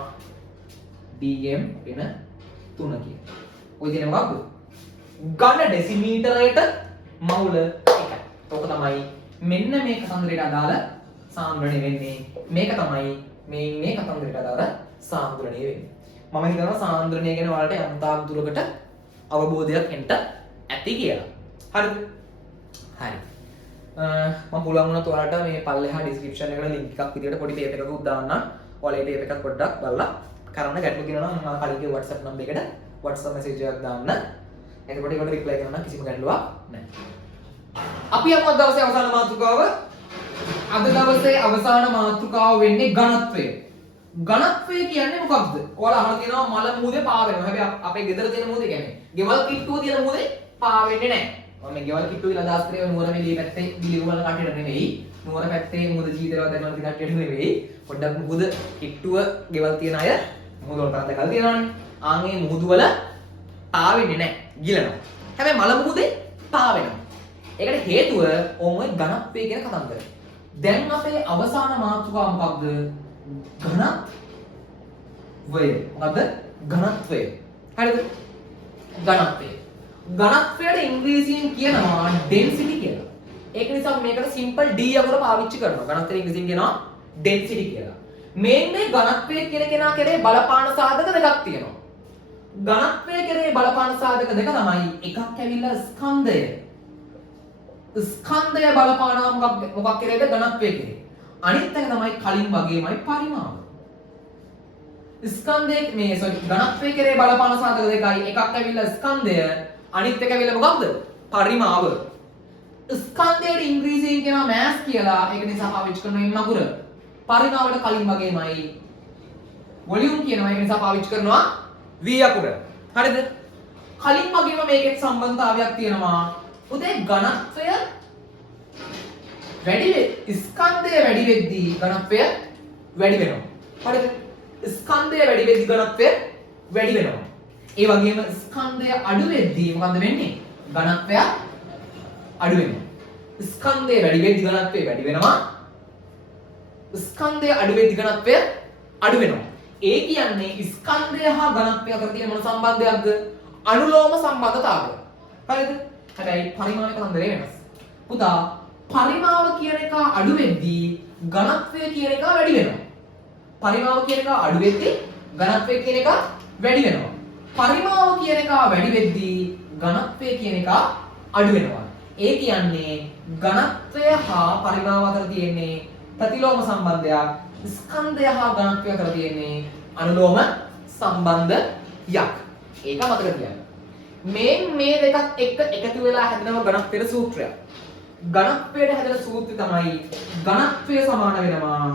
dm වෙන 3 කියන. ඔය දෙන මොකක්ද? ඝන ඩෙසිමීටරයට මවුල 1යි. ඕක තමයි මෙන්න මේ කතන්දරයට අදාළ සාන්ද්‍රණය වෙන්නේ. මේක තමයි මේ කතන්දරයට අදාළ සාන්ද්‍රණය වෙන්නේ. මම හිතනවා සාන්ද්‍රණය ගැන ඔයාලට යම් තාක් දුරකට අවබෝධයක් එන්න ඇති කියලා. හරිද? හරි. මම පුළුවන් වුණත් ඔයාලට මේ පල්ලෙහා ඩිස්ක්‍රිප්ෂන් එකට ලින්ක් එකක් විදියට පොඩි ටේප් එකකුත් දාන්නම්. ඔයාලා ඒ ටේප් එකත් පොඩ්ඩක් බලලා කරන්න ගැටලු තියෙනවා නම් මම කලින් කිව්ව WhatsApp නම්බර් එකට WhatsApp message එකක් දාන්න. එතකොට ඒකට රිප්ලයි කරනවා නම් කිසිම ගැටලුවක් නැහැ. අපි යමු අද දවසේ අවසාන මාතෘකාව. අද දවසේ අවසාන මාතෘකාව වෙන්නේ ඝනත්වය. ඝනත්වය කියන්නේ මොකක්ද? ඔයාලා අහලා තියෙනවා මල මුහුදේ පා වෙනවා. හැබැයි අපේ ගෙදර තියෙන මුහුදේ කියන්නේ ගෙවල් කිට්ටුව තියෙන මුහුදේ පා වෙන්නේ නැහැ. මම මේ ගෙවල් කිට්ටුව කියලා අදහස් කරේ නුවර මෙලිය පැත්තේ බිලිවල කටේට නෙවෙයි. නුවර පැත්තේ මුහුද ජීවිතවල දැකලා තියෙන කටේට නෙවෙයි. පොඩ්ඩක් මුහුද කිට්ටුව ගෙවල් තියෙන අය මුහුද වල තරම් දැකලා තියෙනවානේ. ආන්ගේ මුහුදු වල පා වෙන්නේ නැහැ. ගිලනවා. හැබැයි මල මුහුදේ පා වෙනවා. ඒකට හේතුව ඔය ඝනත්වය කියන කතන්දරය. දැන් අපේ අවසාන මාතෘකාව මොකක්ද? ඝනත්වය. මොකද්ද? ඝනත්වය. හරිද? ඝනත්වය. ඝනත්වයට ඉංග්‍රීසියෙන් කියනවා density කියලා. ඒක නිසා මේකට simple d අකුර පාවිච්චි කරනවා. ඝනත්වයට ඉංග්‍රීසියෙන් කියනවා density කියලා. මේ ඝනත්වය කියන කෙනා කෙරේ බලපාන සාධක දෙකක් තියෙනවා. ඝනත්වය කෙරේ බලපාන සාධක දෙක තමයි එකක් ඇවිල්ලා ස්කන්ධය. ස්කන්ධය බලපානවා මොකක් කෙරේද? ඝනත්වය කෙරේ. අනිත් එක තමයි කලින් වගේමයි පරිමාව. ස්කන්ධයේ මේ ඝනත්වය කෙරේ බලපාන සාධක දෙකයි. එකක් ඇවිල්ලා ස්කන්ධය, අනිත් එක ඇවිල්ලා මොකක්ද? පරිමාව. ස්කන්ධයට ඉංග්‍රීසියෙන් කියනවා mass කියලා. ඒක නිසා පාවිච්චි කරන මේ අකුර. පරිමාවට කලින් වගේමයි volume කියනවා. ඒක නිසා පාවිච්චි කරනවා v අකුර. හරිද? කලින් වගේම මේකෙත් සම්බන්ධතාවයක් තියෙනවා. උදේ ඝනත්වය වැඩි ස්කන්ධය වැඩි වෙද්දී ඝනත්වය වැඩි වෙනවා. හරිද? ස්කන්ධය වැඩි වෙද්දී ඝනත්වය වැඩි වෙනවා. ඒ වගේම ස්කන්ධය අඩු වෙද්දී මොකද වෙන්නේ? ඝනත්වය අඩු වෙනවා. ස්කන්ධය වැඩි වෙද්දී ඝනත්වය වැඩි වෙනවා. ස්කන්ධය අඩු වෙද්දී ඝනත්වය අඩු වෙනවා. ඒ කියන්නේ ස්කන්ධය හා ඝනත්වය අතර තියෙන මොන සම්බන්ධයක්ද? අනුලෝම සම්බන්ධතාවය. හරිද? හැබැයි පරිමාණික කතන්දරය වෙනස්. පුතා පරිමාව කියන එක අඩු වෙද්දී ඝනත්වය කියන එක වැඩි වෙනවා. පරිමාව කියන එක අඩු වෙද්දී ඝනත්වය කියන එක වැඩි වෙනවා. පරිමාව කියන එක වැඩි වෙද්දී ඝනත්වය කියන එක අඩු වෙනවා. ඒ කියන්නේ ඝනත්වය හා පරිමාව අතර තියෙන්නේ ප්‍රතිලෝම සම්බන්ධයක්. ස්කන්ධය හා ඝනත්වය අතර තියෙන්නේ අනුලෝම සම්බන්ධයක්. ඒක මතක තියාගන්න. මේ දෙකත් එක්ක එකතු වෙලා හැදෙනව ඝනත්වයේ සූත්‍රයක්. ඝනත්වයට හැදෙන සූත්‍රය තමයි ඝනත්වය සමාන වෙනවා.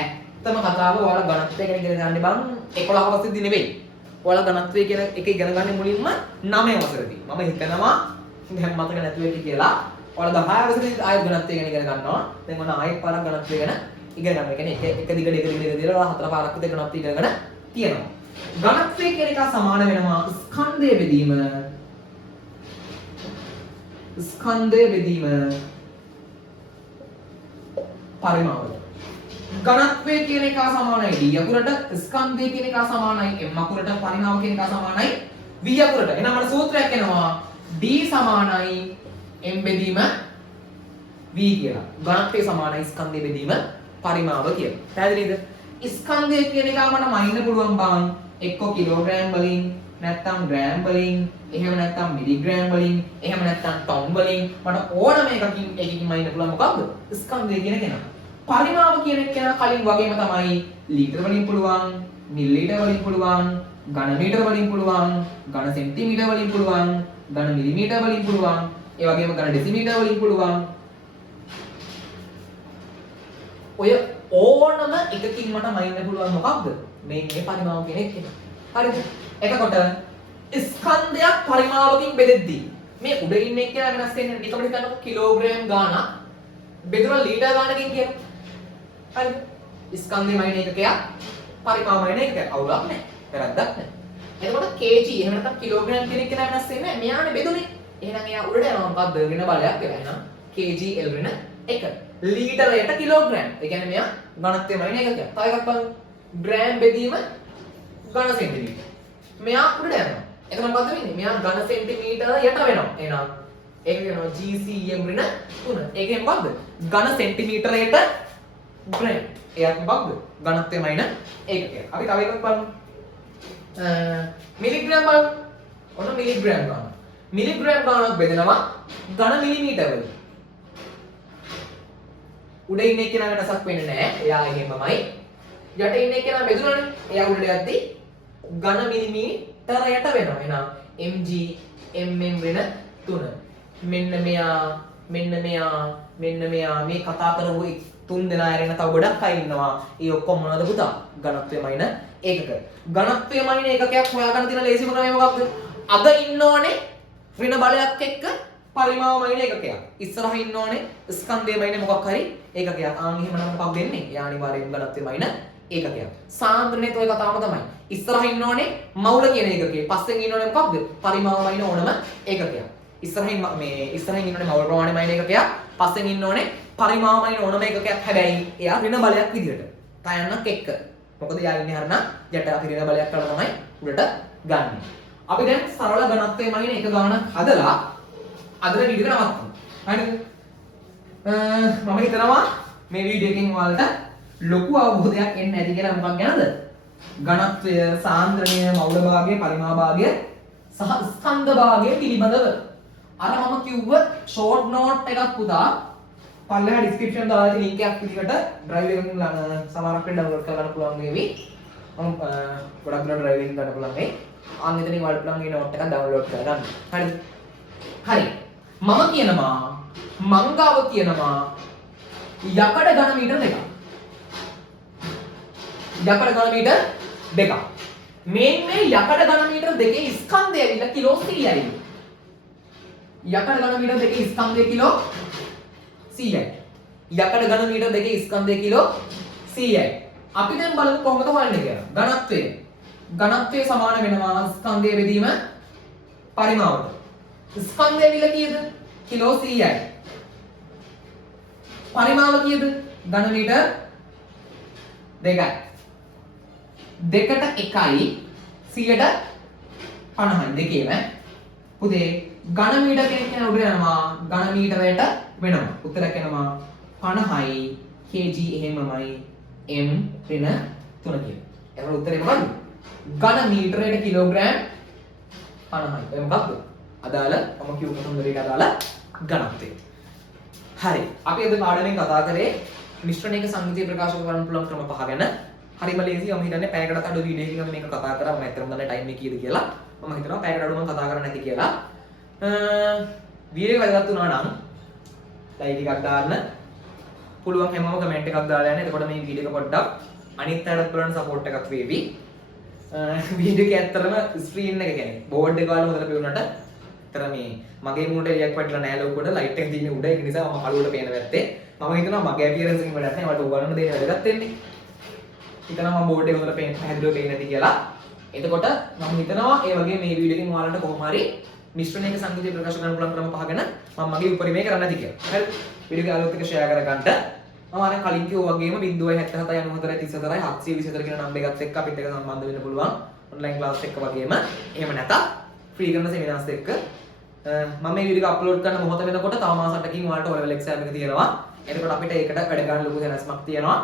ඇත්තම කතාව ඔයාලා ඝනත්වය ගැන ඉගෙන ගන්න බං 11 වසරේදී නෙවෙයි. ඔයාලා ඝනත්වය කියන එක ඉගෙන ගන්න මුලින්ම 9 වසරේදී. මම හිතනවා දැන් මතක නැතුව ඇති කියලා. ඔයාලා 10 වසරේදී ආයෙත් ඝනත්වය ගැන ඉගෙන ගන්නවා. දැන් ඔන්න ආයෙත් පාරක් ඝනත්වය ගැන ඉගෙන ගන්නවා. ඒ කියන්නේ එක දිගට දාලා හතර පාරක් විතර ඝනත්වය ඉගෙනගෙන තියෙනවා. ඝනත්වය කියන එක සමාන වෙනවා ස්කන්ධය බෙදීම පරිමාවට. ඝනත්වය කියන එක සමානයි d අකුරට, ස්කන්ධය කියන එක සමානයි m අකුරට, පරිමාව කියන එක සමානයි v අකුරට. එහෙනම් අපේ සූත්‍රයක් එනවා d සමානයි m බෙදීම v කියලා. ඝනත්වය සමානයි ස්කන්ධය බෙදීම පරිමාව කියලා. පැහැදිලිද? ස්කන්ධය කියන එක මට මයින්න පුළුවන් බං එක්ක කිලෝග්‍රෑම් වලින්, නැත්නම් ග්‍රෑම් වලින්, එහෙම නැත්නම් මිලිග්‍රෑම් වලින්, එහෙම නැත්නම් ටොන් වලින් මට ඕනම එකකින් මයින්න පුළුවන් මොකක්ද? ස්කන්ධය කියන කෙනා. පරිමාව කියන කෙනා කලින් වගේම තමයි ලීටර වලින් පුළුවන්, මිලිලීටර වලින් පුළුවන්, ඝන මීටර වලින් පුළුවන්, ඝන සෙන්ටිමීටර වලින් පුළුවන්, ඝන මිලිමීටර වලින් පුළුවන්, ඒ වගේම ඝන ඩෙසිමීටර වලින් පුළුවන්. ඔය ඕනම එකකින් මට මයින්න පුළුවන් මොකක්ද? මේ පරිමාව කියන එක. හරිද? එතකොට ස්කන්ධයක් පරිමාවකින් බෙදෙද්දී මේ උඩ ඉන්න එක්කෙනා වෙනස් වෙන්නේ නිකම්ම හිතන්නකො කිලෝග්‍රෑම් ගාණක් බෙදුණා ලීටර් ගාණකින් කියලා. හරිද? ස්කන්ධයමයින ඒකකයක් පරිමාවමයින ඒකකයක්. අවුලක් නැහැ. වැරද්දක් නැහැ. එතකොට kg එහෙම නැත්නම් කිලෝග්‍රෑම් කියන එක වෙනස් වෙන්නේ නැහැ. මෙයානේ බෙදුනේ. එහෙනම් එයා උඩට යනවා මොකක්ද? ඍණ බලයක් වෙලා. එහෙනම් kg l ඍණ 1. ලීටරයට කිලෝග්‍රෑම්. ඒ කියන්නේ මෙයා ඝනත්වයමයින ඒකකයක්. තව එකක් බලමු. ග්‍රෑම් බෙදීම ඝන සෙන්ටිමීටර. මෙයා උඩට යනවා. එතකොට මොකද වෙන්නේ? මෙයා ඝන සෙන්ටිමීටර යට වෙනවා. එහෙනම් ඒක වෙනවා GCM ඍණ 3. ඒකෙන් මොකද්ද? ඝන සෙන්ටිමීටරයට ග්‍රෑම්. එයාත් මොකක්ද? ඝනත්වයමයින ඒකකයක්. අපි තව එකක් බලමු. මිලිග්‍රෑම් බලමු. ඔන්න මිලිග්‍රෑම් ගන්න. මිලිග්‍රෑම් ගානක් බෙදෙනවා ඝන මිලිමීටර වලින්. උඩ ඉන්න එක්කෙනා වෙනසක් වෙන්නේ නැහැ. එයා එහෙමමයි. යට ඉන්න එක්කෙනා බෙදුණානේ. එයා උඩට යද්දි ඝන මිලිමීටරයට වෙනවා. එහෙනම් mg mm ඍණ 3. මෙන්න මෙයා මේ කතා කරපු තුන් දෙනා ඇරෙන තව ගොඩක් අය ඉන්නවා. ඒ ඔක්කොම මොනවද පුතා? ඝනත්වයමයින ඒකක. ඝනත්වයමයින ඒකකයක් හොයාගන්න තියෙන ලේසිම ක්‍රමය මොකක්ද? අග ඉන්න ඕනේ ඍණ බලයක් එක්ක පරිමාවමයින ඒකකයක්. ඉස්සරහ ඉන්න ඕනේ ස්කන්ධයමයින මොකක් හරි ඒකකයක්. ආන් එහෙමනම් මොකක්ද වෙන්නේ? ඒ අනිවාර්යෙන් ඝනත්වයමයින ඒකකයක්. සාන්ද්‍රණයත් ඔය කතාවම තමයි. ඉස්සරහ ඉන්න ඕනේ මවුල කියන ඒකකේ. පස්සෙන් ඉන්න ඕනේ මොකක්ද? පරිමාවමයින ඕනම ඒකකයක්. ඉස්සරහින් ඉන්න ඕනේ මවුල ප්‍රමාණයමයින ඒකකයක්. පස්සෙන් ඉන්න ඕනේ පරිමාවමයින ඕනම ඒකකයක්. හැබැයි එයා ඍණ බලයක් විදියට. තයන්නක් එක්ක. මොකද එයා ඉන්නේ හරිනම් යට අපි ඍණ බලයක් කරලා තමයි උඩට ගන්න. අපි දැන් සරල ඝනත්වයමයින එක ගානක් හදලා අදට වීඩියෝ එක නවත්තමු. හරිද? මම හිතනවා මේ වීඩියෝ එකෙන් ඔයාලට ලොකු අවබෝධයක් එන්න ඇති කියලා. මොකක් ගැනද? ඝනත්වය, සාන්ද්‍රණය, මවුල භාගය, පරිමා භාගය සහ ස්කන්ධ භාගය පිළිබඳව. අර මම කිව්ව ෂෝට් නෝට් එකක් පුතා පල්ලෙහා ඩිස්ක්‍රිප්ෂන් දාලා තියෙන ලින්ක් එකක් විදිහට ඩ්‍රයිව් එකකින් සමහරක් වෙලාවට ඩවුන්ලෝඩ් කරගන්න පුළුවන් වේවි. මම ගොඩක් දුරට ඩ්‍රයිව් එකකින් ගන්න පුළුවන් මේ. අන්න එතනින් ඔයාලට පුළුවන් මේ නෝට් එකක් ඩවුන්ලෝඩ් කරගන්න. හරිද? හරි. මම කියනවා මංගාව කියනවා යකඩ ඝන මීටර 2ක්. යකඩ ඝන මීටර 2ක්. මේ යකඩ ඝන මීටර 2කේ ස්කන්ධය ඇවිල්ලා කිලෝ 100යි. යකඩ ඝන මීටර 2කේ ස්කන්ධය කිලෝ 100යි. යකඩ ඝන මීටර 2කේ ස්කන්ධය කිලෝ 100යි. අපි දැන් බලමු කොහොමද හොයන්නේ කියලා. ඝනත්වය. ඝනත්වය සමාන වෙනවා ස්කන්ධයේ බෙදීම පරිමාවට. ස්කන්ධය ඇවිල්ලා කීයද? කිලෝ 100යි. පරිමාව කීයද? ඝන මීටර 2යි. 2ට 1යි 100ට 50යි දෙකේම. පුතේ ඝන මීටර කියන උඩ යනවා ඝන මීටරයට වෙනවා. උත්තරයක් එනවා 50යි kg එහෙමමයි m ඍණ 3 කියලා. එතකොට උත්තරේ මොකක්ද? ඝන මීටරයට කිලෝග්‍රෑම් 50යි. ඒ මොකක්ද? අදාළ මම කියපු කතන්දරේට අදාළ ඝනත්වය. හරි. අපි අද පාඩමෙන් කතා කරේ මිශ්‍රණයක සංයුතිය ප්‍රකාශ කරන්න පුළුවන් ක්‍රම පහ ගැන. හරිම ලේසියි. මම හිතන්නේ පැයකට අඩු වීඩියෝ එකකින් අපි මේක කතා කරා. මම ඇත්තටම දන්නේ ටයිම් එක කීයද කියලා. මම හිතනවා පැයකට අඩු මම කතා කරන්න නැති කියලා. වීඩියෝ එක වැදගත් වුණා නම් ලයික් එකක් දාන්න. පුළුවන් හැමෝම කමෙන්ට් එකක් දාලා යන්න. එතකොට මේ වීඩියෝ එක පොඩ්ඩක් අනිත් අයටත් බලන්න සපෝට් එකක් වේවි. වීඩියෝ එක ඇත්තටම ස්ක්‍රීන් එක කියන්නේ බෝඩ් එක වල හොඳට පෙවුනට අතර මේ මගේ මූණට එළියක් වැටලා නැහැ ලෝකෙට ලයිට් එක තියෙන උඩ ඒක නිසා මම කළුවට පේන පැත්තේ මම හිතනවා මගේ අපියරන්ස් එකෙන් වැඩක් නැහැ. මට උගලන්න දෙන්න වැදගත් වෙන්නේ. හිතනවා මම බෝඩ් එක හොඳට පැහැදිලිව පේන්නේ නැති කියලා. එතකොට මම හිතනවා ඒ වගේ මේ වීඩියෝ එකෙන් ඔයාලට කොහොම හරි මිශ්‍රණයක සංයුතිය ප්‍රකාශ කරන්න පුළුවන් ක්‍රම පහ ගැන මම මගේ උපරිමය කරන්න ඇති කියලා. හරිද? වීඩියෝ එක අලුත් එක ෂෙයා කරගන්න. මම අර කලින් කිව්වා වගේම 077 94 34 724 කියන නම්බර් එකත් එක්ක අපිත් එක්ක සම්බන්ධ වෙන්න පුළුවන්. ඔන්ලයින් ක්ලාස් එක වගේම එහෙම නැත්නම් ෆ්‍රී කරන සෙමිනාර්ස් එක්ක මම මේ වීඩියෝ එක අප්ලෝඩ් කරන මොහොත වෙනකොට තව මාස 8කින් ඔයාලට O level exam එක තියෙනවා. එතකොට අපිට ඒකට වැඩ ගන්න ලොකු දැනුමක් තියෙනවා.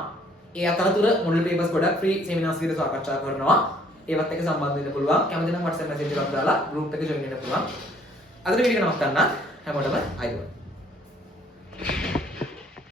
ඒ අතරතුර මොඩල් පේපර්ස් ගොඩක් ෆ්‍රී සෙමිනාර්ස් විදිහට සාකච්ඡා කරනවා. ඒවත් එක්ක සම්බන්ධ වෙන්න පුළුවන්. කැමති නම් WhatsApp message එකක් දාලා group එක join වෙන්න පුළුවන්. අද වීඩියෝ එක නවත්තන්න හැමෝටම අයිබෝන්.